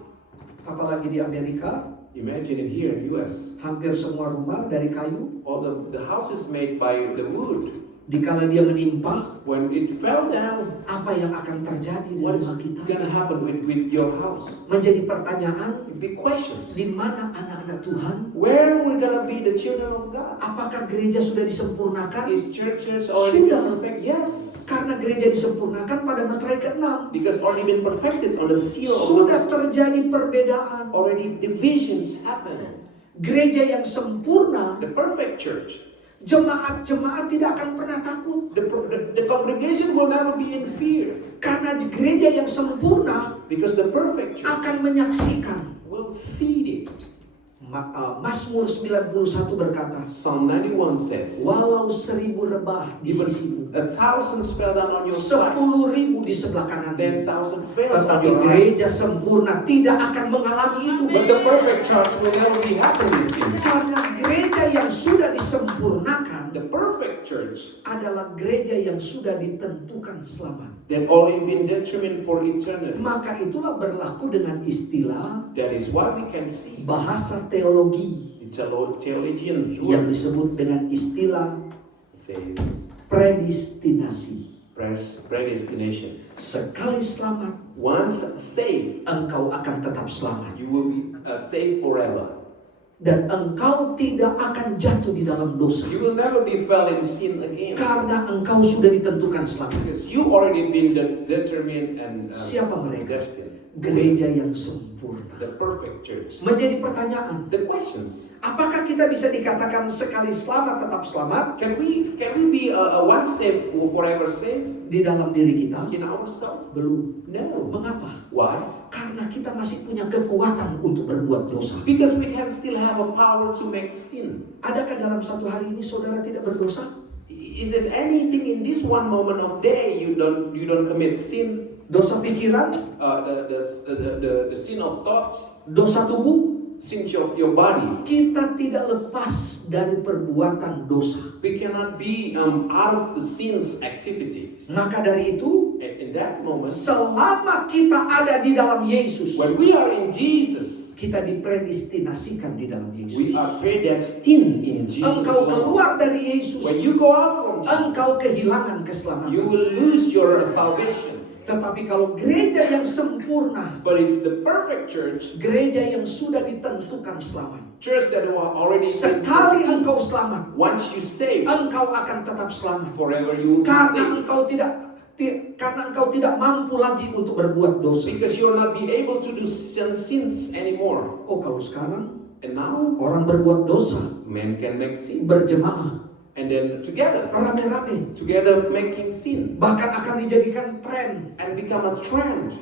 Apalagi di Amerika, Imagine it here in US. hampir semua rumah dari kayu. All the houses made by the wood. Dikala dia menimpa, When it fell down, apa yang akan terjadi di what's rumah kita? gonna happen with your house? Menjadi pertanyaan, Big questions. di mana anak-anak Tuhan? Where we're gonna be the children of God? Apakah gereja sudah disempurnakan? Is churches already Sudah. been perfect? Yes. Karena gereja disempurnakan pada materai ke-6. Because already been perfected on the seal of Sudah God. terjadi perbedaan. Already divisions happen. Gereja yang sempurna, The perfect church. jemaat-jemaat tidak akan pernah takut. The congregation will never be in fear. Karena gereja yang sempurna Because the perfect church akan menyaksikan. will see it. Mazmur 91 berkata, Psalm 91 says, walau 1000 rebah di even sisimu, 1,000 fell down on your side, 10.000 di sebelah kanan. 10,000 falls on Tetapi your right. gereja sempurna tidak akan mengalami itu. But the perfect church will never be having these things. Karena gereja yang sudah disempurnakan The perfect church adalah gereja yang sudah ditentukan selamat. that already been determined for eternity. Maka itulah berlaku dengan istilah That is why we can see bahasa teologi the theologians yang word disebut dengan istilah says predestinasi. predestination. Sekali selamat, Once saved, engkau akan tetap selamat. you will be saved forever. Dan engkau tidak akan jatuh di dalam dosa. You will never be fell in sin again. Karena engkau sudah ditentukan selamat. Because you already been determined and Siapa mereka? destined. Gereja yang sempurna. The perfect church. Menjadi pertanyaan, The questions: apakah kita bisa dikatakan sekali selamat tetap selamat Can we be a once saved forever saved di dalam diri kita? in ourselves? Belum. No. Mengapa? Why? Karena kita masih punya kekuatan untuk berbuat dosa. Because we can still have a power to make sin. Adakah dalam satu hari ini saudara tidak berdosa? Is there anything in this one moment of day you don't commit sin? Dosa pikiran, The sin of thoughts, dosa tubuh, sin of your body. kita tidak lepas dari perbuatan dosa. We cannot be out of the sin's activities. Maka dari itu, And in that moment, selama kita ada di dalam Yesus, when we are in Jesus, kita dipredestinasikan di dalam Yesus. we are predestined in Jesus. Engkau alone. keluar dari Yesus, When you go out from Jesus, engkau kehilangan you keselamatan. will lose your salvation. Tetapi kalau gereja yang sempurna, But if the perfect church, gereja yang sudah ditentukan selamat, church that were already saved, sekali engkau selamat, once you save, engkau akan tetap selamat. forever you will be Karena saved. engkau tidak mampu lagi untuk berbuat dosa. Because you will not be able to do sins anymore. Oh, kalau sekarang And now, orang berbuat dosa men can make sin. berjemaah, And then together making sin. bahkan akan dijadikan tren. And become a trend.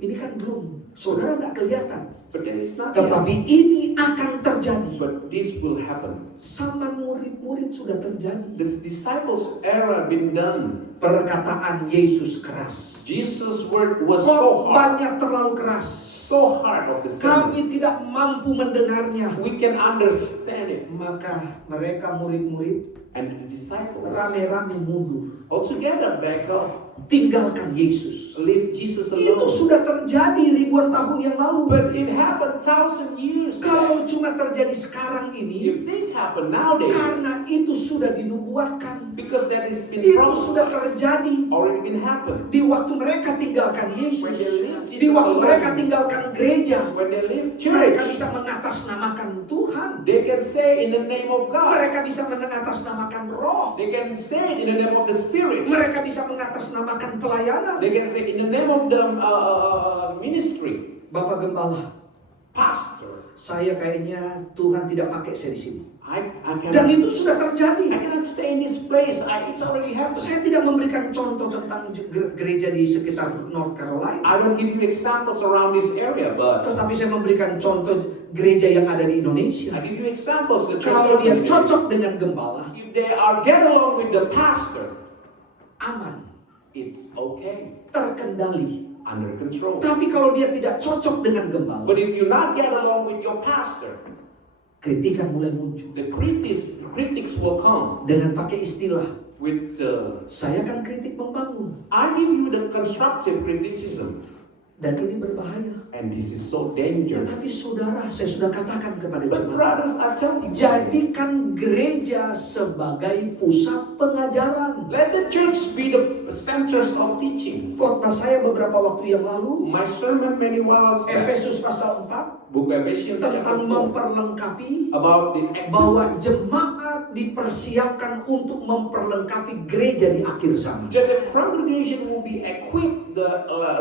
Ini kan belum, saudara tidak kelihatan. But then it's not Tetapi yet. ini akan terjadi. But this will happen. Sama murid-murid sudah terjadi. The disciples' era been done. Perkataan Yesus keras. Jesus' word was so hard. Khotbahnya terlalu keras. So hard of the sermon. Kami tidak mampu mendengarnya. We can understand it. Maka mereka murid-murid And the disciples rame-rame mundur. altogether back off. Tinggalkan Yesus. Leave Jesus Itu alone. sudah terjadi ribuan tahun yang lalu. But it happened 1,000 years Kalau back. cuma terjadi sekarang ini, If things happen nowadays, karena itu sudah dinubuatkan. because that has been Itu sudah prophesied, terjadi. already been happened. Di waktu mereka tinggalkan Yesus, When they leave Jesus di waktu alone, mereka tinggalkan gereja, when they leave mereka church, bisa mengatasnamakan Tuhan. they can say in the name of God. Mereka bisa mengatasnamakan Roh. They can say in the name of the Spirit. Mereka bisa mengatasnamakan pelayanan. They can say in the name of the ministry. Bapak Gembala, Pastor, saya kayaknya Tuhan tidak pakai saya di sini. I Dan cannot, itu sudah terjadi. I cannot stay in this place. It's already happened. Saya tidak memberikan contoh tentang gereja di sekitar North Carolina. I don't give you examples around this area, but Tetapi saya memberikan contoh gereja yang ada di Indonesia. I give you examples. The church Kalau dia community. cocok dengan gembala, If they are get along with the pastor, aman, it's okay, terkendali. under control. Tapi kalau dia tidak cocok dengan gembala, But if you not get along with your pastor, kritikan mulai muncul. the critics will come Dengan pakai istilah, with saya kan kritik membangun. I give you the constructive criticism, Dan ini berbahaya. and this is so Tetapi dangerous. saudara, saya sudah katakan kepada But jemaat, brothers, I tell you, jadikan gereja sebagai pusat pengajaran. let the church be the centers of teachings. Khotbah saya beberapa waktu yang lalu, My sermon many whiles back, Efesus pasal 4, Book of Ephesians chapter tentang 4, memperlengkapi about the bahwa jemaat dipersiapkan untuk memperlengkapi gereja di akhir zaman. that the congregation will be equipped the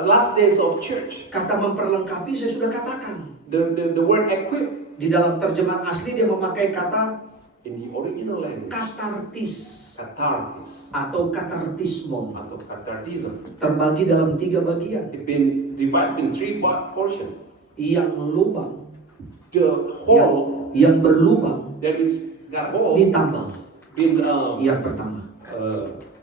last days of church. Kata memperlengkapi saya sudah katakan. The word equip Di dalam terjemahan asli dia memakai kata in the original language, katartis cathartis atau katartismon. atau cathartism. Terbagi dalam 3 bagian. It's been divided in 3 portions. Yang lubang, The hole yang berlubang that is got hole ditambal. been Yang pertama.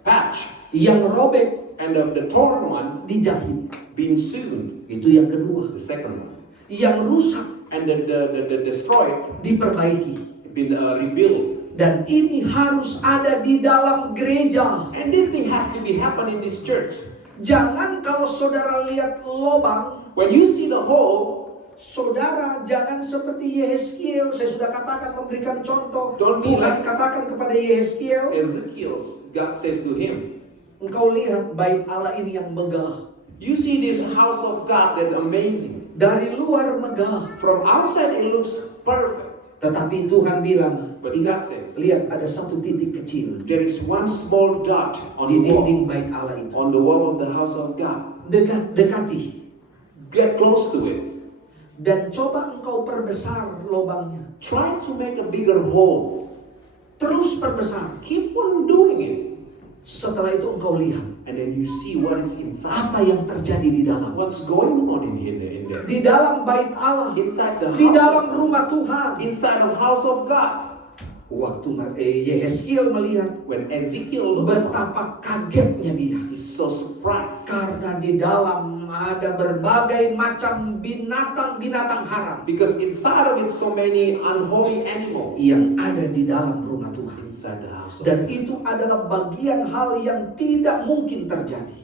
patch. Yang robek and the torn one dijahit. being sewn. Itu yang kedua. The second one. Yang rusak And the destroyed diperbaiki. been rebuilt. Dan ini harus ada di dalam gereja. And this thing has to be happen in this church. Jangan kalau saudara lihat lobang, When you see the hole, saudara jangan seperti Yehezkiel. Saya sudah katakan memberikan contoh. Don't be Tuhan like- katakan kepada Yehezkiel, Ezekiel, God says to him, engkau lihat bait Allah ini yang megah. you see this house of God that's amazing. Dari luar megah. From outside it looks perfect. Tetapi Tuhan bilang, But God says, lihat ada satu titik kecil there is one small dot on di the wall, dinding bait Allah itu. on the wall of the house of God. Dekati. Get close to it. Dan coba engkau perbesar lobangnya. Try to make a bigger hole. Terus perbesar. Keep on doing it. Setelah itu engkau lihat And then you see what is inside. apa yang terjadi di dalam. What's going on in here, in there? Di dalam bait Allah. Inside the Di house. dalam rumah Tuhan. Inside the house of God. Waktu Yehezkiel melihat When Ezekiel looked around, betapa kagetnya dia. he's so surprised. Karena di dalam ada berbagai macam binatang-binatang haram Because inside of it so many unholy animals. yang ada di dalam rumah Tuhan. Inside the house of Dan God. itu adalah bagian hal yang tidak mungkin terjadi.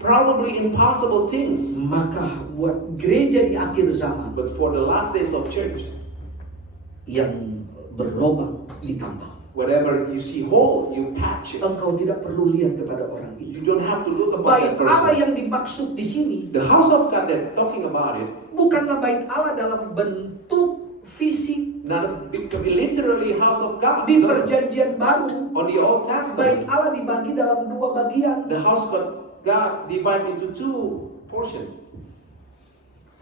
Probably impossible things. Maka buat gereja di akhir zaman But for the last days of church, yang berlobang ditambah. whatever you see hole, you patch it. Engkau tidak perlu lihat kepada orang itu. You don't have to look about Bait that Allah person. yang dimaksud di sini The house of God that talking about it, bukanlah bait Allah dalam bentuk fisik not literally house of God. di No. perjanjian baru. On the Old Bait Testament, Allah dibagi dalam dua bagian. the house of God divided into two portions.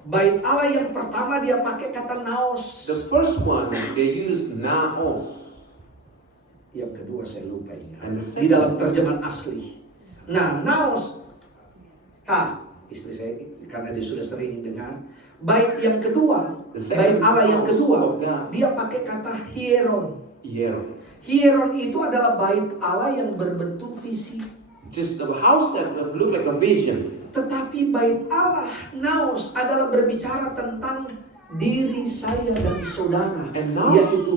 Bait Allah yang pertama dia pakai kata naos. The first one, they used naos. Yang kedua saya lupa ini. And the Di second, dalam terjemahan asli. Nah, naos. Istri saya karena dia sudah sering dengar. Bait yang kedua, The bait second Allah yang house kedua, of God. dia pakai kata hieron. yeah, Hieron itu adalah bait Allah yang berbentuk fisik. just a house that look like a vision. Tetapi bait Allah, naos, adalah berbicara tentang diri saya dan saudara. And naos- Yaitu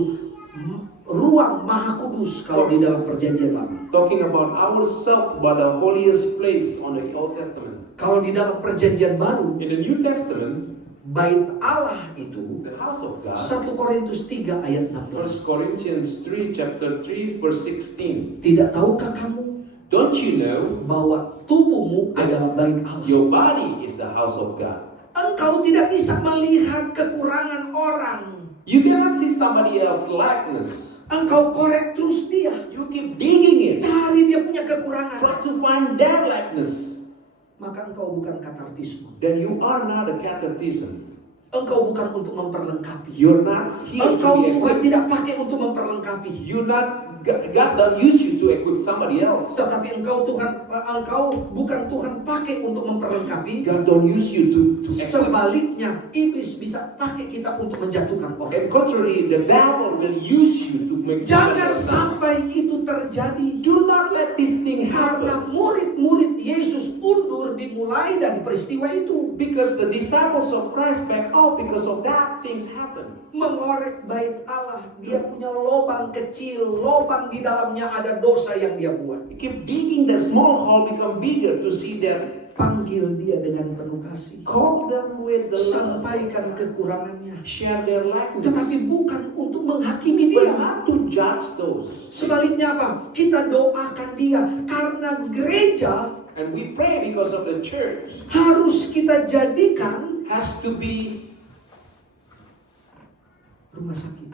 ruang maha kudus kalau di dalam perjanjian lama. Talking about ourselves, about the holiest place on the Old Testament. Kalau di dalam perjanjian baru, In the New Testament, bait Allah itu the house of God, 1 Korintus 3 ayat 1 16. Corinthians 3, chapter 3, verse 16. Tidak tahukah kamu Don't you know bahwa tubuhmu adalah bait Allah? your body is the house of God? Engkau tidak bisa melihat kekurangan orang. You cannot see somebody else's likeness. Engkau korek terus dia. You keep digging it, Cari dia punya kekurangan. try to find that likeness. Maka engkau bukan katartisme. Then you are not a catechism. Engkau bukan untuk memperlengkapi. You're not here to Engkau be Tuhan equipped. tidak pakai untuk memperlengkapi. You're not, God don't use you to equip somebody else. Tetapi engkau bukan Tuhan pakai untuk memperlengkapi. God don't use you to equip. Sebaliknya, iblis bisa pakai kita untuk menjatuhkan orang. And contrary, the devil will use you to make somebody Jangan else down. sampai itu terjadi. Do not let this thing Karena happen. murid-murid Yesus undur dimulai dari peristiwa itu. Because the disciples of Christ back out because of that things happen. Mengorek bait Allah. Dia punya lobang kecil. Lobang di dalamnya ada dosa yang dia buat. You keep digging the small hole become bigger to see that. Panggil dia dengan penuh kasih. Call them with the love. Sampaikan kekurangannya. Share their likeness. Tetapi bukan untuk menghakimi But dia. not to judge those. Sebaliknya apa? Kita doakan dia. Karena gereja And we pray because of the church harus kita jadikan has to be rumah sakit.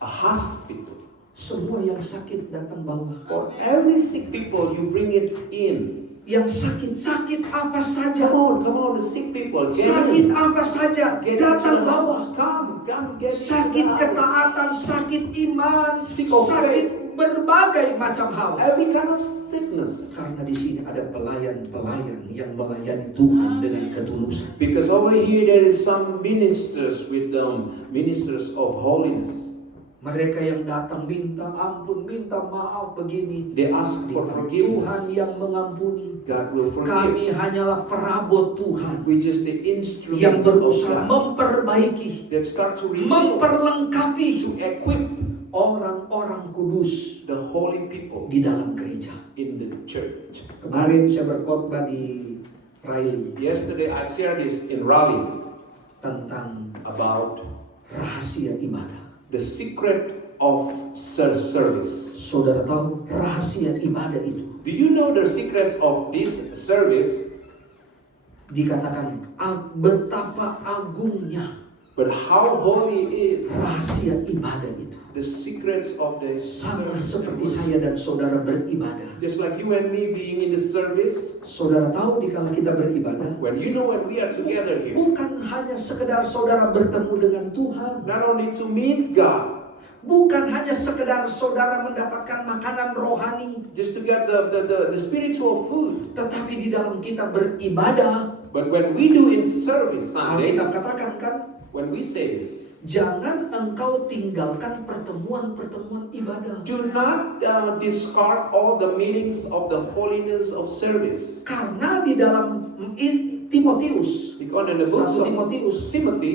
a hospital. Semua yang sakit datang bawah. For every sick people, you bring it in. Yang sakit apa saja. Come on, the sick people. Get Sakit in. apa saja Get into datang the bawah. house. Come, get into Sakit the house. ketaatan, sakit iman, Sick of sakit berbagai macam hal. Every kind of sickness. Karena di sini ada pelayan-pelayan yang melayani Tuhan dengan ketulusan. Because over here there is some ministers with them, ministers of holiness. Mereka yang datang minta ampun, minta maaf begini. They ask for Tuhan forgiveness. yang mengampuni. God will Kami forgive. hanyalah perabot Tuhan Which is the yang instruments berusaha of God memperbaiki, that start to renew, memperlengkapi to equip orang-orang kudus the holy people di dalam gereja. in the church. Kemarin saya berkhotbah di Riley Yesterday I shared this in Raleigh tentang about rahasia ibadah. the secret of service. Saudara tahu rahasia ibadah itu Do you know the secrets of this service? dikatakan betapa agungnya But how holy is rahasia ibadah itu. the secrets of the Sama service? seperti saya dan saudara beribadah. Just like you and me being in the service, Saudara tahu dikala kita beribadah, when we are together here, bukan hanya sekedar saudara bertemu dengan Tuhan, not only to meet God, bukan hanya sekedar saudara mendapatkan makanan rohani, just to get the spiritual food, tetapi di dalam kita beribadah, but when we do in service Sunday, Alkitab katakan kan, when we say this, jangan engkau tinggalkan pertemuan-pertemuan ibadah. do not discard all the meanings of the holiness of service. Karena di dalam Timotius, Because in the books 1 of Timotius, Timothy,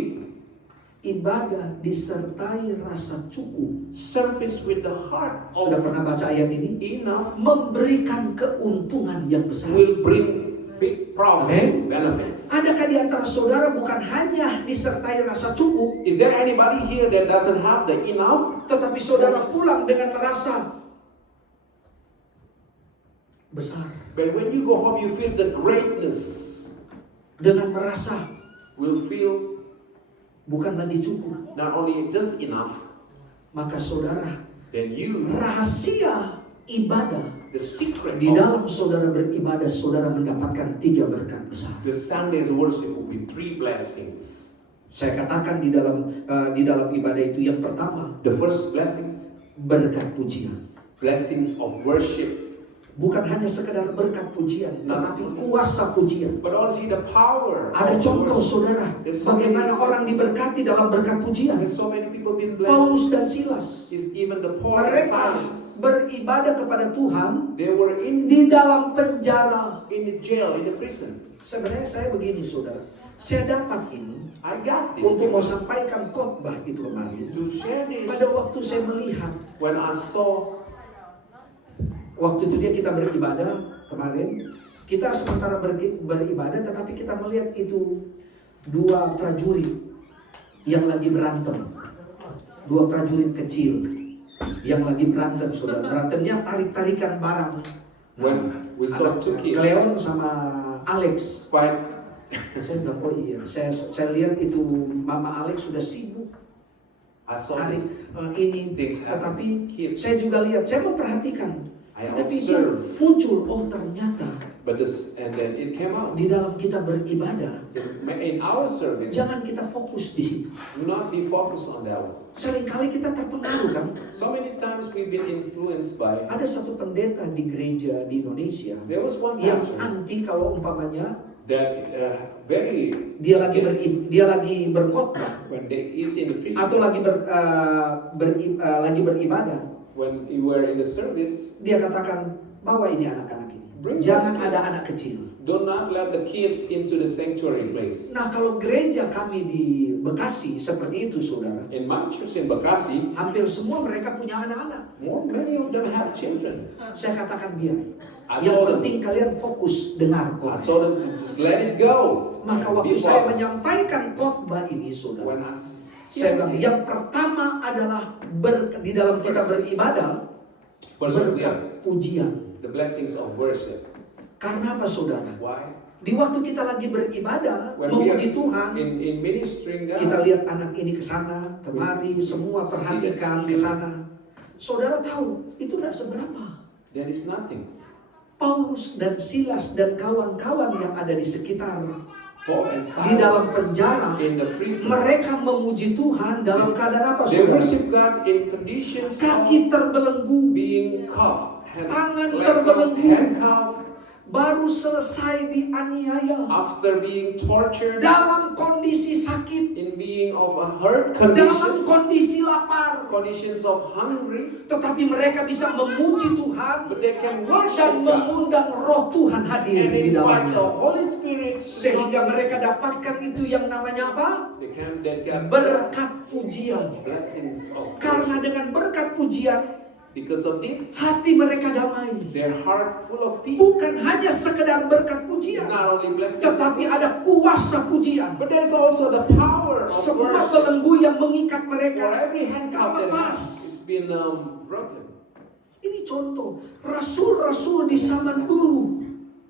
ibadah disertai rasa cukup. service with the heart Sudah of pernah baca ayat ini? enough Memberikan keuntungan yang besar. will bring big profits, Amen. benefits. Adakah di antara saudara bukan hanya disertai rasa cukup, Is there anybody here that doesn't have the enough? tetapi saudara pulang dengan rasa besar, But when you go home, you feel the greatness. dengan merasa Will feel bukan lagi cukup, not only just enough, maka saudara, then you, rahasia ibadah the secret di of dalam saudara beribadah, saudara mendapatkan 3 berkat besar. the Sunday's worship will be 3 blessings. Saya katakan di dalam ibadah itu yang pertama, The first blessings, berkat pujian. blessings of worship, Bukan hanya sekedar berkat pujian, tetapi kuasa pujian. but also the power. Ada of contoh worship. saudara, bagaimana orang diberkati dalam berkat pujian. And so many people been blessed. Paulus dan Silas, Is even the Paul and mereka Silas. beribadah kepada Tuhan They were di dalam penjara. in the jail, in the prison. Sebenarnya saya begini saudara, saya dapat ini I got this untuk mau because sampaikan khotbah itu kemarin. to share this. Pada waktu saya melihat, When I saw waktu itu kita beribadah kemarin, kita sementara beribadah, tetapi kita melihat itu 2 prajurit yang lagi berantem, 2 prajurit kecil yang lagi berantem, saudara. Berantemnya tarik-tarikan barang. when we saw anak 2 kids Cleon sama Alex. fight, Saya bilang, oh iya, saya lihat itu Mama Alex sudah sibuk I saw tarik this. ini, Things happen. tetapi Kids. saya juga lihat, saya memperhatikan. I Tetapi itu observe. muncul, oh ternyata But this, and then it came out. di dalam kita beribadah, In our service, jangan kita fokus di situ. do not be focused on that one. Seringkali kita terpengaruh kan. So many times we've been influenced by. Ada satu pendeta di gereja di Indonesia There was one yang pastor anti kalau umpamanya that very dia lagi berkhotbah when they is in the preaching, atau lagi beribadah, when you were in the service, dia katakan bawa ini anak-anak ini. Bring Jangan those ada kids. anak kecil. do not let the kids into the sanctuary place. Nah, kalau gereja kami di Bekasi seperti itu, saudara, In my church in Bekasi, hampir semua mereka punya anak-anak. many of them have children. Saya katakan biar. I Yang told them, penting kalian fokus dengar I khotbah. told them to just let it go. Maka and waktu be saya focused. menyampaikan khotbah ini, saudara, When I saya bilang yang pertama adalah di dalam kita beribadah, First, berkat pujian. the blessings of worship. Karena apa, saudara? Why? Di waktu kita lagi beribadah, When we are memuji Tuhan, in ministering God, kita lihat anak ini ke sana, kemari, semua perhatikan ke sana. Saudara tahu, itu tidak seberapa. there is nothing. Paulus dan Silas dan kawan-kawan yang ada di sekitar, Paul and di dalam Silas penjara, in the prison, mereka memuji Tuhan dalam keadaan apa, they saudara? worship God in conditions of Kaki terbelenggu, being cuffed, Tangan handcuffed, terbelenggu. handcuffed. baru selesai dianiaya, after being tortured, dalam kondisi sakit, in being of a hurt dalam condition, kondisi lapar, conditions of hungry, tetapi mereka bisa memuji Tuhan but they can dan worship God mengundang Roh Tuhan hadir and di invite the dalamnya, Holy Spirit. sehingga mereka dapatkan itu yang namanya apa? They get Berkat pujian. blessings of Karena worship. dengan berkat pujian, Because of this, hati mereka damai. their heart full of peace. Bukan hanya sekedar berkat pujian, Not only blessings, tetapi ada kuasa pujian. but there's also the power of Semua worship. belenggu yang mengikat For mereka every handcuff that lepas. it's been broken. Ini contoh rasul-rasul di zaman dulu.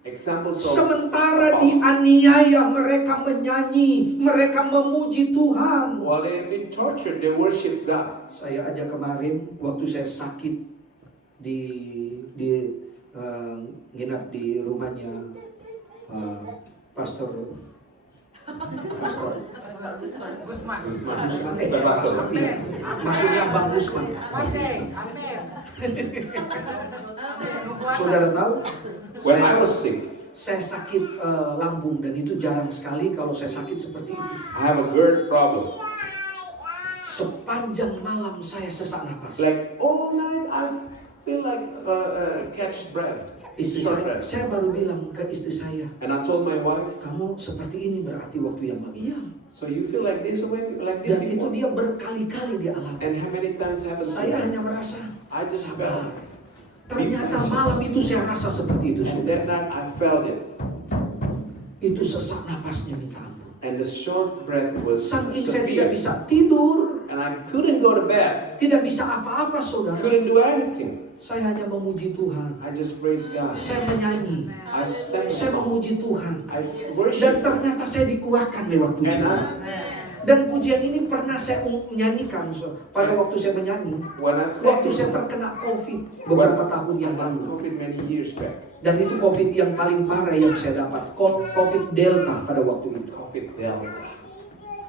Examples of Sementara apostles. dianiaya, mereka menyanyi, mereka memuji Tuhan. While they've been tortured, they worship God. Saya aja kemarin waktu saya sakit di nginap di rumahnya Pastor Guzman. Pak Pastor. Sapi. Maksudnya Bang Gusman. Saudara tahu? When I was sick, Saya sakit lambung dan itu jarang sekali kalau saya sakit seperti ini. I have a GERD problem. Sepanjang malam saya sesak napas. Like all night, I feel like catch breath. Istri short saya, breath. saya baru bilang ke istri saya, And I told my wife, kamu seperti ini berarti waktu yang lalu. Iya. so you feel like this like this Dan itu before? dia berkali-kali dialami. And how many times happened to Saya me? hanya merasa I just sabar. felt. Ternyata malam itu saya rasa seperti itu. And Saudara. that night I felt it. Itu sesak napasnya minta ampun. And the short breath was Saking saya tidak severe. bisa tidur, And I couldn't go to bed. tidak bisa apa-apa saudara. Couldn't do anything. Saya hanya memuji Tuhan. I just praise God. Saya menyanyi. I sang. Saya memuji Tuhan. I Dan worship. ternyata saya dikuatkan lewat And pujian. Dan pujian ini pernah saya nyanyikan pada waktu saya menyanyi. when I sang, Waktu saya terkena COVID beberapa tahun yang lalu. COVID many years back. Dan itu COVID yang paling parah yang saya dapat. COVID Delta pada waktu itu. COVID Delta.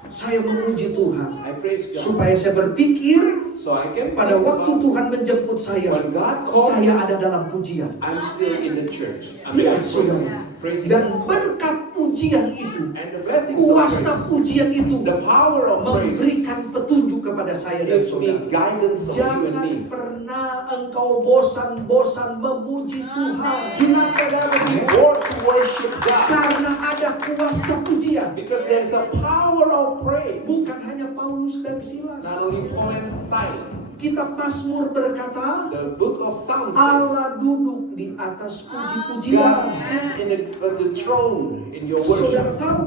Saya memuji Tuhan. I praise God. Supaya saya berpikir So I can pada think waktu about Tuhan menjemput saya, when God called saya me, ada dalam pujian. I'm still in the church. I'm Iya, in saudara. praising Dan God. berkat pujian itu, And the blessings of kuasa praise, pujian itu the power of praise memberikan petunjuk kepada saya dan gives saudara. me guidance of you and Jangan me. pernah engkau bosan-bosan memuji Tuhan. Do not ever be bored to worship God. Karena ada kuasa pujian. Because there is a power of praise. Bukan hanya Paulus dan Silas. Not only Paul and Silas. Kitab Mazmur berkata, The book of Psalms says, Allah duduk di atas puji-pujian. God sit in the throne in your Saudara worship. tahu,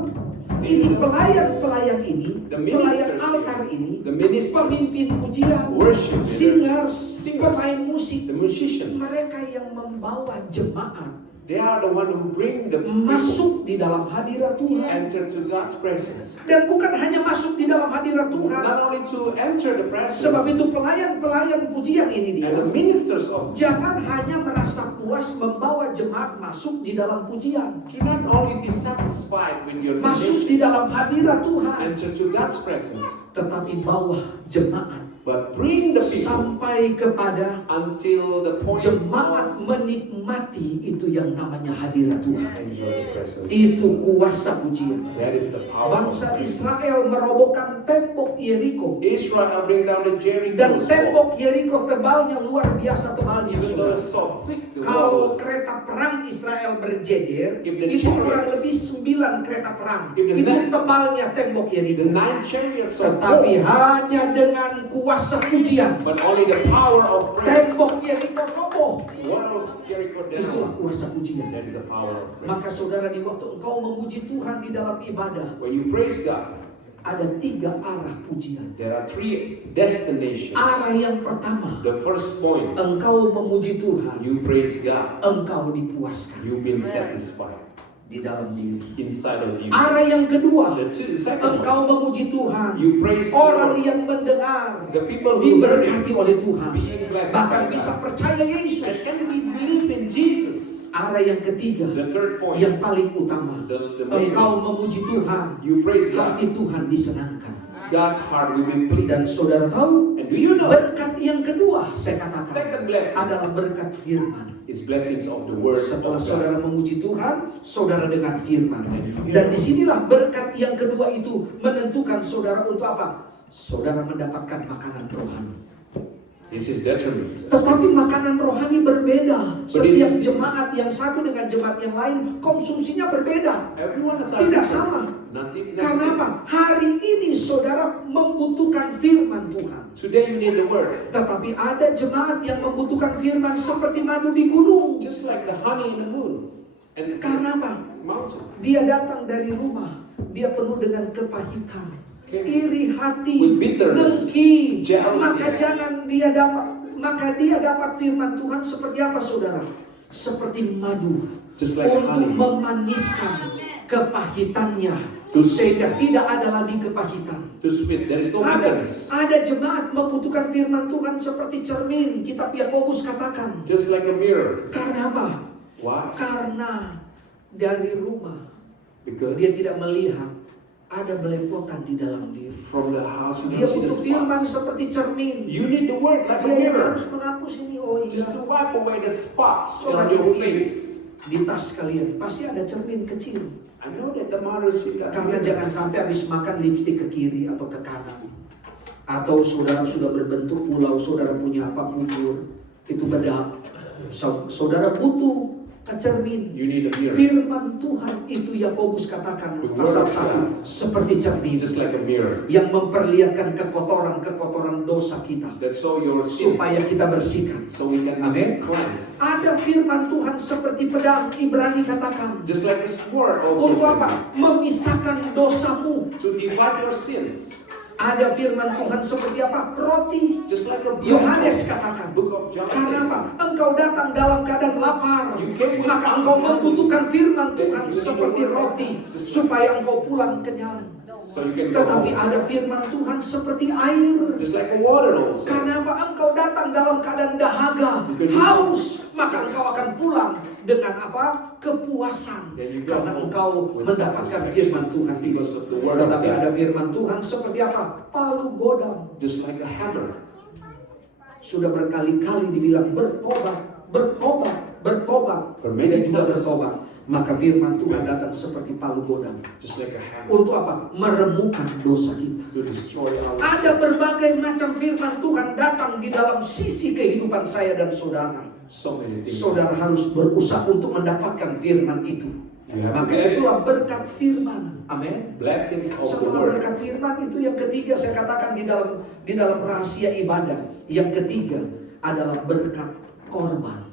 ini pelayan-pelayan ini, The pelayan ministers altar here, ini, the ministers, pemimpin pujian, worship singers, singers, pemain musik, the musicians, mereka yang membawa jemaat they are the one who bring the people masuk di dalam hadirat Tuhan. enter to God's presence. Dan bukan hanya masuk di dalam hadirat Tuhan, Not only to enter the sebab presence, itu pelayan-pelayan pujian ini dia and the ministers of jangan hanya merasa puas membawa jemaat masuk di dalam pujian, do not only be satisfied with your masuk donation, di dalam hadirat Tuhan, enter to God's presence, tetapi bawa jemaat but bring the people sampai kepada until the point jemaat menikmati itu yang namanya hadirat Tuhan. enjoy the presence. Itu kuasa pujian. That is the power. of Bangsa praise. Israel merobohkan tembok Yeriko. Israel bring down the Jericho Dan wall. tembok Yeriko tebalnya luar biasa tebalnya. Even though Saudara. it's so thick, the Kalau walls. kereta perang Israel berjejer, If the itu chariots- kurang lebih 9 kereta perang. If the Itu nine- tebalnya tembok The Yeriko. 9 chariots of Tetapi gold, hanya dengan kuasa pujian, but only the power of praise. tembok Yeriko roboh. Walls Jericho Itulah down. kuasa pujian. That is the power of praise. Maka saudara, di waktu engkau memuji Tuhan di dalam ibadah, When you praise God, ada 3 arah pujian. there are 3 destinations. Arah yang pertama, The first point, engkau memuji Tuhan, you praise God. engkau dipuaskan You've been satisfied di dalam diri. inside of you. Arah yang kedua, The second engkau one, memuji Tuhan, you praise orang God. yang mendengar The people who learn diberkati oleh Tuhan, being blessed bahkan by bisa God. percaya And Yesus. can we believe in Jesus? Arah yang ketiga, The third point, yang paling utama, the main engkau one, memuji Tuhan, you praise God. hati Tuhan disenangkan. God's heart will be Dan pleased. saudara tahu, And do you know, berkat yang kedua saya katakan Second blessing adalah berkat firman. is blessings of the word Setelah of saudara God. memuji Tuhan, saudara dengar firman. Dan disinilah berkat yang kedua itu menentukan saudara untuk apa? Saudara mendapatkan makanan rohani. This is determined. Tetapi makanan rohani berbeda. Setiap But jemaat yang satu dengan jemaat yang lain konsumsinya berbeda. Everyone is Tidak different. sama. Nothing. Karena apa? Hari ini saudara membutuhkan firman Tuhan. Today you need the word. Tetapi ada jemaat yang membutuhkan firman seperti madu di gunung. Just like the honey in the moon and the Karena apa? mountain. Dia datang dari rumah. Dia penuh dengan kepahitan, iri hati, With bitterness, dengki. jealousy. Maka dia dapat firman Tuhan seperti apa saudara? Seperti madu. Just like Untuk honey. memaniskan kepahitannya. Sehingga tidak ada lagi kepahitan. Too sweet. There is no bitterness. Ada jemaat membutuhkan firman Tuhan seperti cermin. Kitab Yakobus katakan. Just like a mirror. Karena apa? Why? Karena dari rumah Because dia tidak melihat ada belepotan di dalam diri. from the house you Dia don't see the butuh firman spots. seperti cermin. You need the word like a Dia yang mirror. harus menghapus ini. Oh iya. Just to wipe away the spots Coba on your ibu face. di tas kalian pasti ada cermin kecil. I know that the mothers you got. Karena jangan sampai habis makan lipstik ke kiri atau ke kanan. Atau saudara sudah berbentuk pulau, saudara punya apa bubur, itu bedak. Saudara butuh cermin. You need a mirror. Firman Tuhan itu Yakobus katakan pasal 1 seperti cermin Just like a mirror. yang memperlihatkan kekotoran dosa kita That show your sins. supaya kita bersihkan. So we can Amen. cleanse. Ada firman Tuhan seperti pedang, Ibrani katakan. Just like a sword also. Untuk apa? Memisahkan dosamu. To divide your sins. Ada firman Tuhan seperti apa? Roti. Just like a Yohanes katakan. Book of John Karena says. apa? Engkau datang dalam keadaan lapar. Maka engkau membutuhkan firman Tuhan seperti roti. Supaya engkau pulang kenyang. So you can go Tetapi home. ada firman Tuhan seperti air. Just like a water also. Karena apa? Engkau datang dalam keadaan dahaga, haus, maka engkau akan pulang dengan apa? Kepuasan. Karena engkau mendapatkan firman Tuhan itu. Tetapi ada firman Tuhan seperti apa? Palu godam. Just like a hammer. Sudah berkali-kali dibilang bertobat, bertobat, bertobat. Tidak juga bertobat. Maka firman Tuhan datang seperti palu godam. Just like a hammer. Untuk apa? Meremukkan dosa kita. To destroy our Ada sins. berbagai macam firman Tuhan datang di dalam sisi kehidupan saya dan saudara. So many things. Saudara harus berusaha untuk mendapatkan firman itu. You have to Maka get it. itulah berkat firman. Amin. Blessings of the Setelah word. berkat firman itu yang ketiga saya katakan di dalam rahasia ibadah. Yang ketiga adalah berkat korban,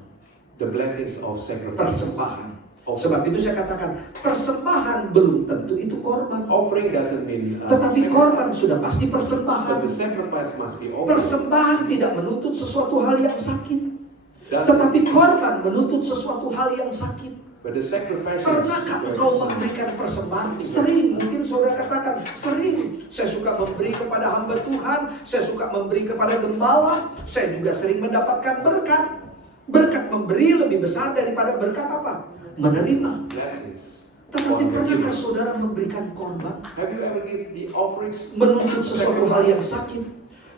The blessings of sacrifice. persembahan. Sebab itu saya katakan persembahan belum tentu itu korban. Offering doesn't mean Tetapi korban sacrifice. sudah pasti persembahan. But the sacrifice must be offered. Persembahan tidak menuntut sesuatu hal yang sakit. That's- Tetapi korban menuntut sesuatu hal yang sakit. But the sacrifice is Pernahkah engkau memberikan persembahan? Sering, mungkin saudara katakan, sering. Saya suka memberi kepada hamba Tuhan, saya suka memberi kepada gembala, saya juga sering mendapatkan berkat. Berkat memberi lebih besar daripada berkat apa? Menerima. blessings. Tetapi from the pernahkah giver. saudara memberikan korban? Have you ever given the offerings? Menuntut sesuatu hal yang sakit.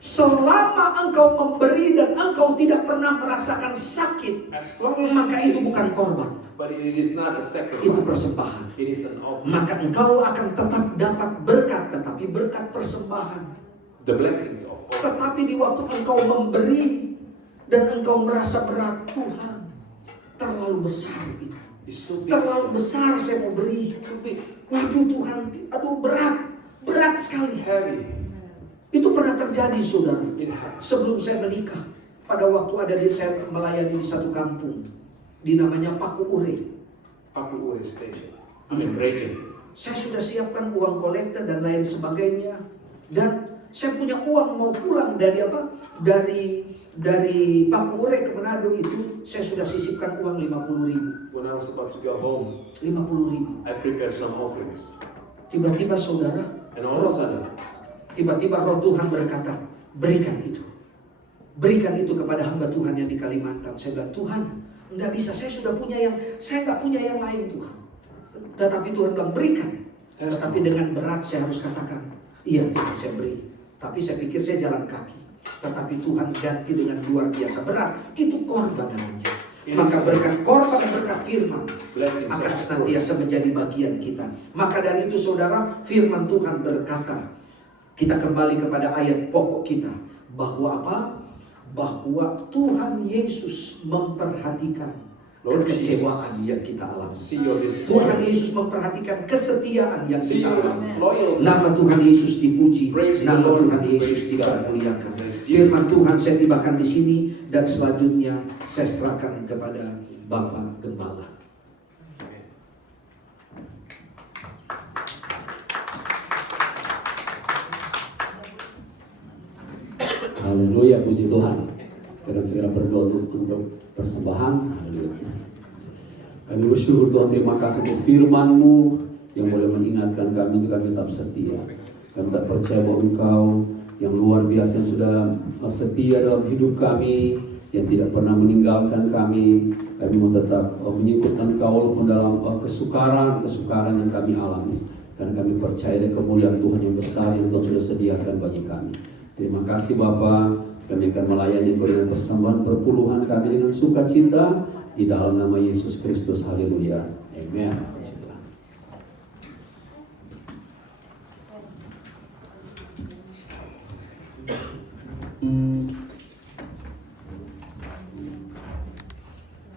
Selama engkau memberi dan engkau tidak pernah merasakan sakit, As long as maka itu you give, bukan korban, but it is not a itu sacrifice. persembahan. It is an offering. Maka engkau akan tetap dapat berkat, tetapi berkat persembahan. The blessings of offering. Tetapi di waktu engkau memberi dan engkau merasa berat, Tuhan terlalu besar itu. It's so big. Terlalu besar saya mau beri. Too big. Waduh Tuhan, aduh berat sekali. Heavy. Itu pernah terjadi saudara. It happens. Sebelum saya menikah, pada waktu saya melayani di satu kampung, di namanya Paku Ure. Paku Ure Station. I mean region. Saya sudah siapkan uang kolektor dan lain sebagainya. Dan saya punya uang mau pulang dari apa? Dari Paku Ure ke Manado itu, saya sudah sisipkan uang 50.000. When I was about to go home, 50.000. I prepared some offerings. Tiba-tiba saudara, And all of a sudden, tiba-tiba roh Tuhan berkata, berikan itu. Berikan itu kepada hamba Tuhan yang di Kalimantan. Saya bilang, Tuhan, enggak bisa. Saya nggak punya yang lain Tuhan. Tetapi Tuhan bilang, berikan. Tetapi dengan berat saya harus katakan, iya Tuhan saya beri. Tapi saya pikir saya jalan kaki. tetapi Tuhan ganti dengan luar biasa berat. Itu korban namanya. Maka berkat korban, berkat firman akan senantiasa menjadi bagian kita. Maka dari itu saudara, firman Tuhan berkata, kita kembali kepada ayat pokok kita, bahwa apa? Bahwa Tuhan Yesus memperhatikan kekecewaan yang kita alami. Tuhan Yesus memperhatikan kesetiaan yang kita alami. Nama Tuhan Yesus dipuji, nama Tuhan Yesus dipermuliakan. Firman Tuhan saya tibakan di sini, dan selanjutnya saya serahkan kepada Bapak Gembala. Haleluya, puji Tuhan. Kita akan segera berdoa untuk persembahan. Haleluya. Kami bersyukur Tuhan, terima kasih untuk firman-Mu yang boleh mengingatkan kami untuk kami tetap setia. Kami tak percaya bahwa Engkau yang luar biasa yang sudah setia dalam hidup kami, yang tidak pernah meninggalkan kami. Kami mau tetap mengikut Engkau walaupun dalam kesukaran yang kami alami. Karena kami percaya dengan kemuliaan Tuhan yang besar yang Tuhan sudah sediakan bagi kami. Terima kasih Bapa, kami akan melayani Engkau dengan persembahan perpuluhan kami dengan sukacita di dalam nama Yesus Kristus. Haleluya. Amen.